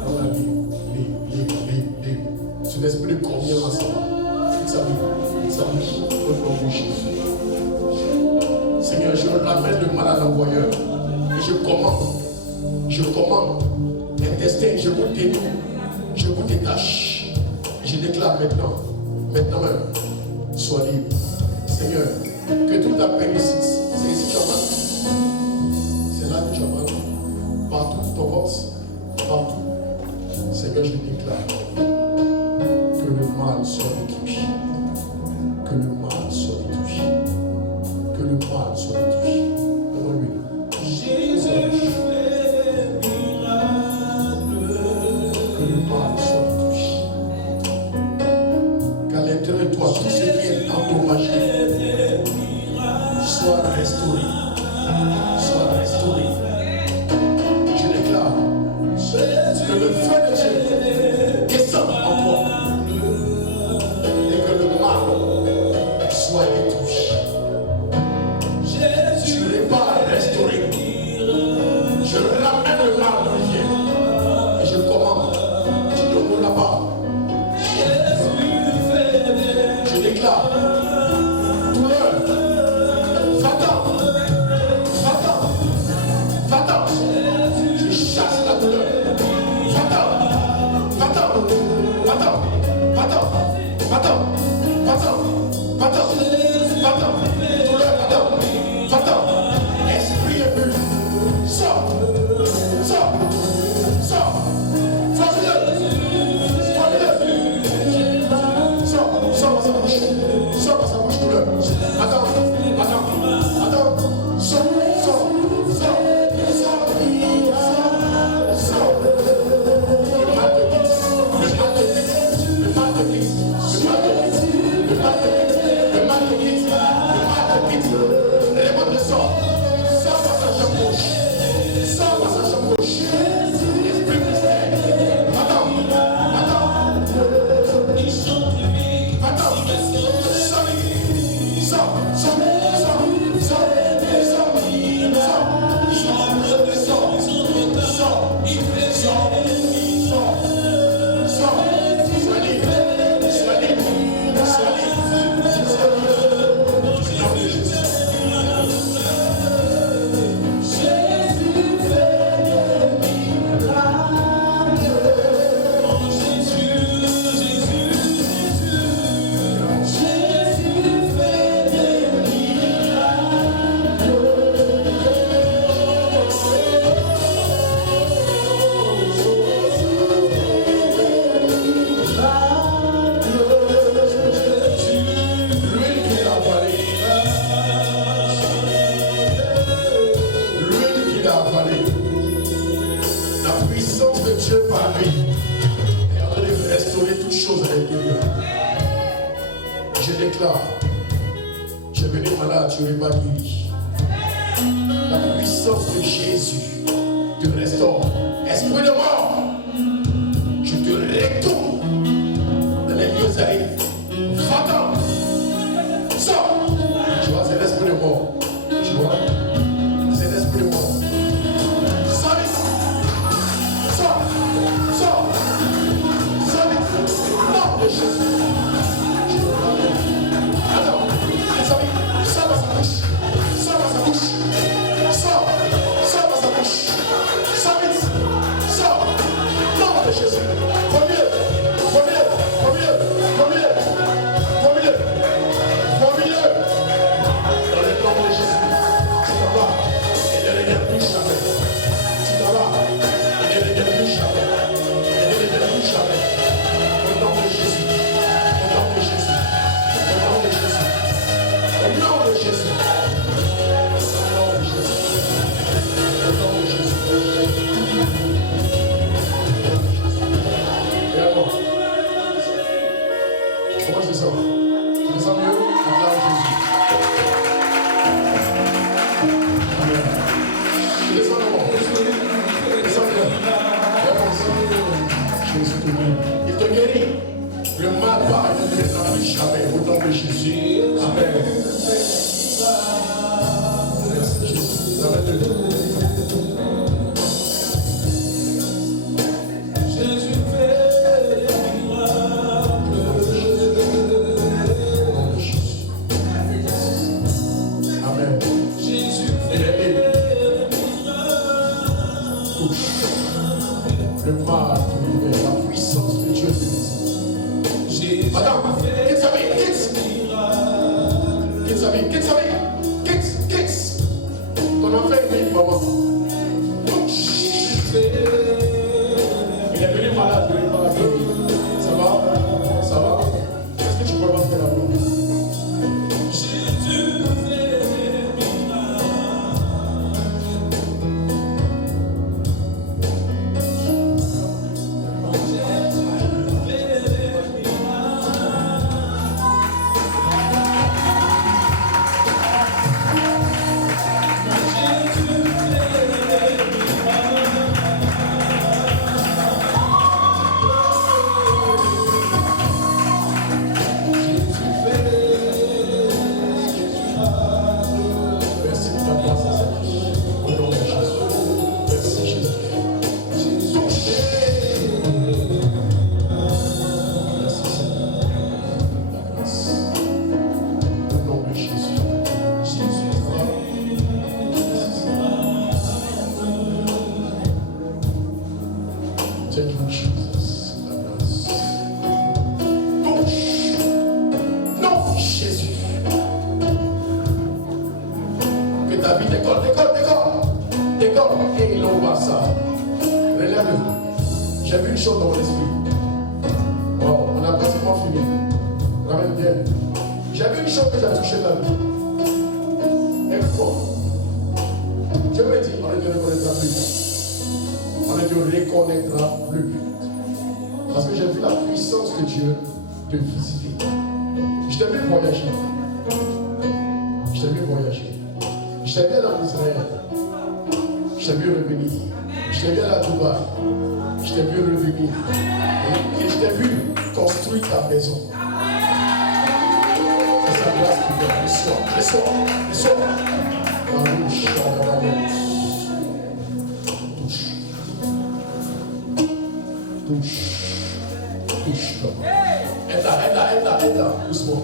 On a libre. Sur l'esprit de combien ensemble. Ça au nom de Jésus. Seigneur, je ramène le mal à l'envoyeur. Et je commande un destin, je vous dénoue, je vous détache. Je déclare maintenant même, sois libre. Seigneur, que toute la peine ici, c'est ici que tu as mal. C'est là que tu as mal. Partout, ton ventre, partout. Seigneur, je déclare que le mal soit détruit. Que le mal soit détruit. Que le mal soit détruit. Donne-lui. Jésus fait miracle. Que le mal soit détruit. Qu'à l'intérieur de toi, tout ce qui est endommagé soit restauré. Soit restauré. Je déclare que le feu de Dieu descende en toi. Et que le mal soit détruit. Tu n'es pas restauré. Je ramène le mal dans le ciel. Et je commande. Tu ne me l'as pas. Je déclare. Douleur. Va-t'en. Va-t'en. Va-t'en. Je chasse la douleur. Va-t'en. Va-t'en. Va-t'en. Va-t'en. Va-t'en. Je déclare, je venu malade, tu n'es pas guéri. La puissance de Jésus te restaure. Esprit de mort, je te retourne dans les lieux arides. Va-t'en, sors. Tu vois, c'est l'esprit de mort. Tu vois, c'est l'esprit de mort. Sors ici. Sors. Sors. Sors ici. Non, de Jésus. Attends, les amis, sors dans sa bouche. Sors dans sa bouche. Sors. Sors dans sa bouche. Sors vite. Sors. Non, de Jésus. Premier. Premier. Premier. Premier. Premier. Premier. Dans le nom de Jésus. Tu t'en vas. Et ne reviens plus jamais. Tu t'en vas. Et ne reviens plus jamais. Et ne reviens plus jamais. Au nom de Jésus. Au nom de Jésus. Au nom de Jésus. Au nom de Jésus. Au nom de Jésus. Au nom de Jésus. Regarde-moi. Comment je te sens? Tu te sens mieux? Acclame Jésus. Amen. Tu te sens comment? Tu te sens bien? Jésus te guérit. Il te guérit. Le mal va ne reviendra plus jamais au nom de Jésus. Amen. Merci Jésus. Amen. Jésus fait des miracles. Amen. Jésus fait des miracles. Le mal te libère. La puissance de Dieu te libère. Jésus Madame, quitte sa vie, quitte. des miracles. Quitte sa vie, quitte sa vie. Quitte, quitte. Ton enfant est né, maman. Il est venu malade, il est pas la guéri. Ça va? Ça va? Est-ce que tu peux pas faire la voix? Jésus fait des miracles. Merci de ta grâce à sa vie. Au nom de Jésus. Merci Jésus. Touche. Merci Seigneur. La grâce. Au nom de Jésus. Jésus est là. Thank you, Jesus. La grâce. Touche. Non, Jésus. Que ta vie décolle. Et l'on va ça. Relève-le. J'ai vu une chose dans mon esprit. Wow, on a pratiquement fini. Quand même bien. J'ai vu une chose que j'ai touchée la vie. Et quoi? Je me dis, on ne te reconnaîtra plus. On ne te reconnaîtra plus. Parce que j'ai vu la puissance de Dieu te visiter. Je t'ai vu voyager. Je t'ai vu voyager. Je t'ai vu aller en Israël. Je t'ai vu revenir. Je t'ai vu aller à Dubaï. Je t'ai vu revenir. Et je t'ai vu construire ta maison. C'est sa grâce qui vient. Le soir. Dans la bouche, dans la bouche. Touche. Aide là. Doucement.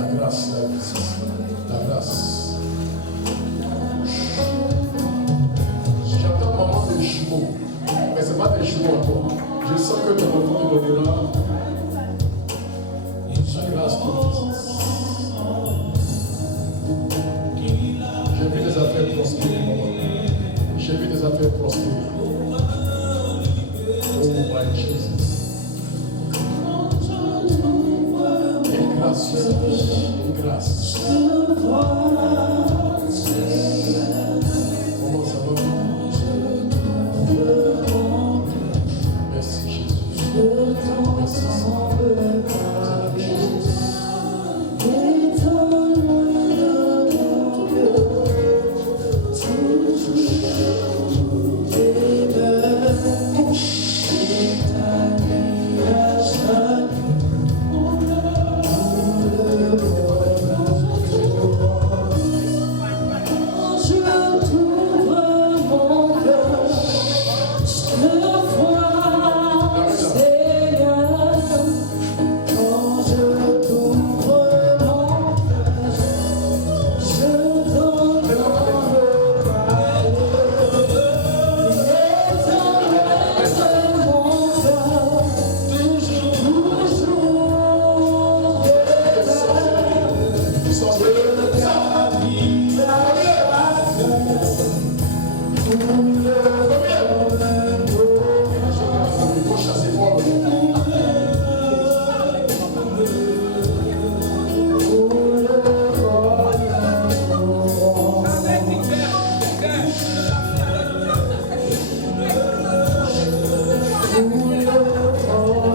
La grâce. J'entends maman des jumeaux. Mais ce n'est pas des jumeaux encore. Je sens que ton enfant te donnera la grâce pour j'ai vu des affaires prospérer, maman. J'ai vu des affaires prospérer. Oh my Jesus. Une grâce sur sa vie. Une grâce.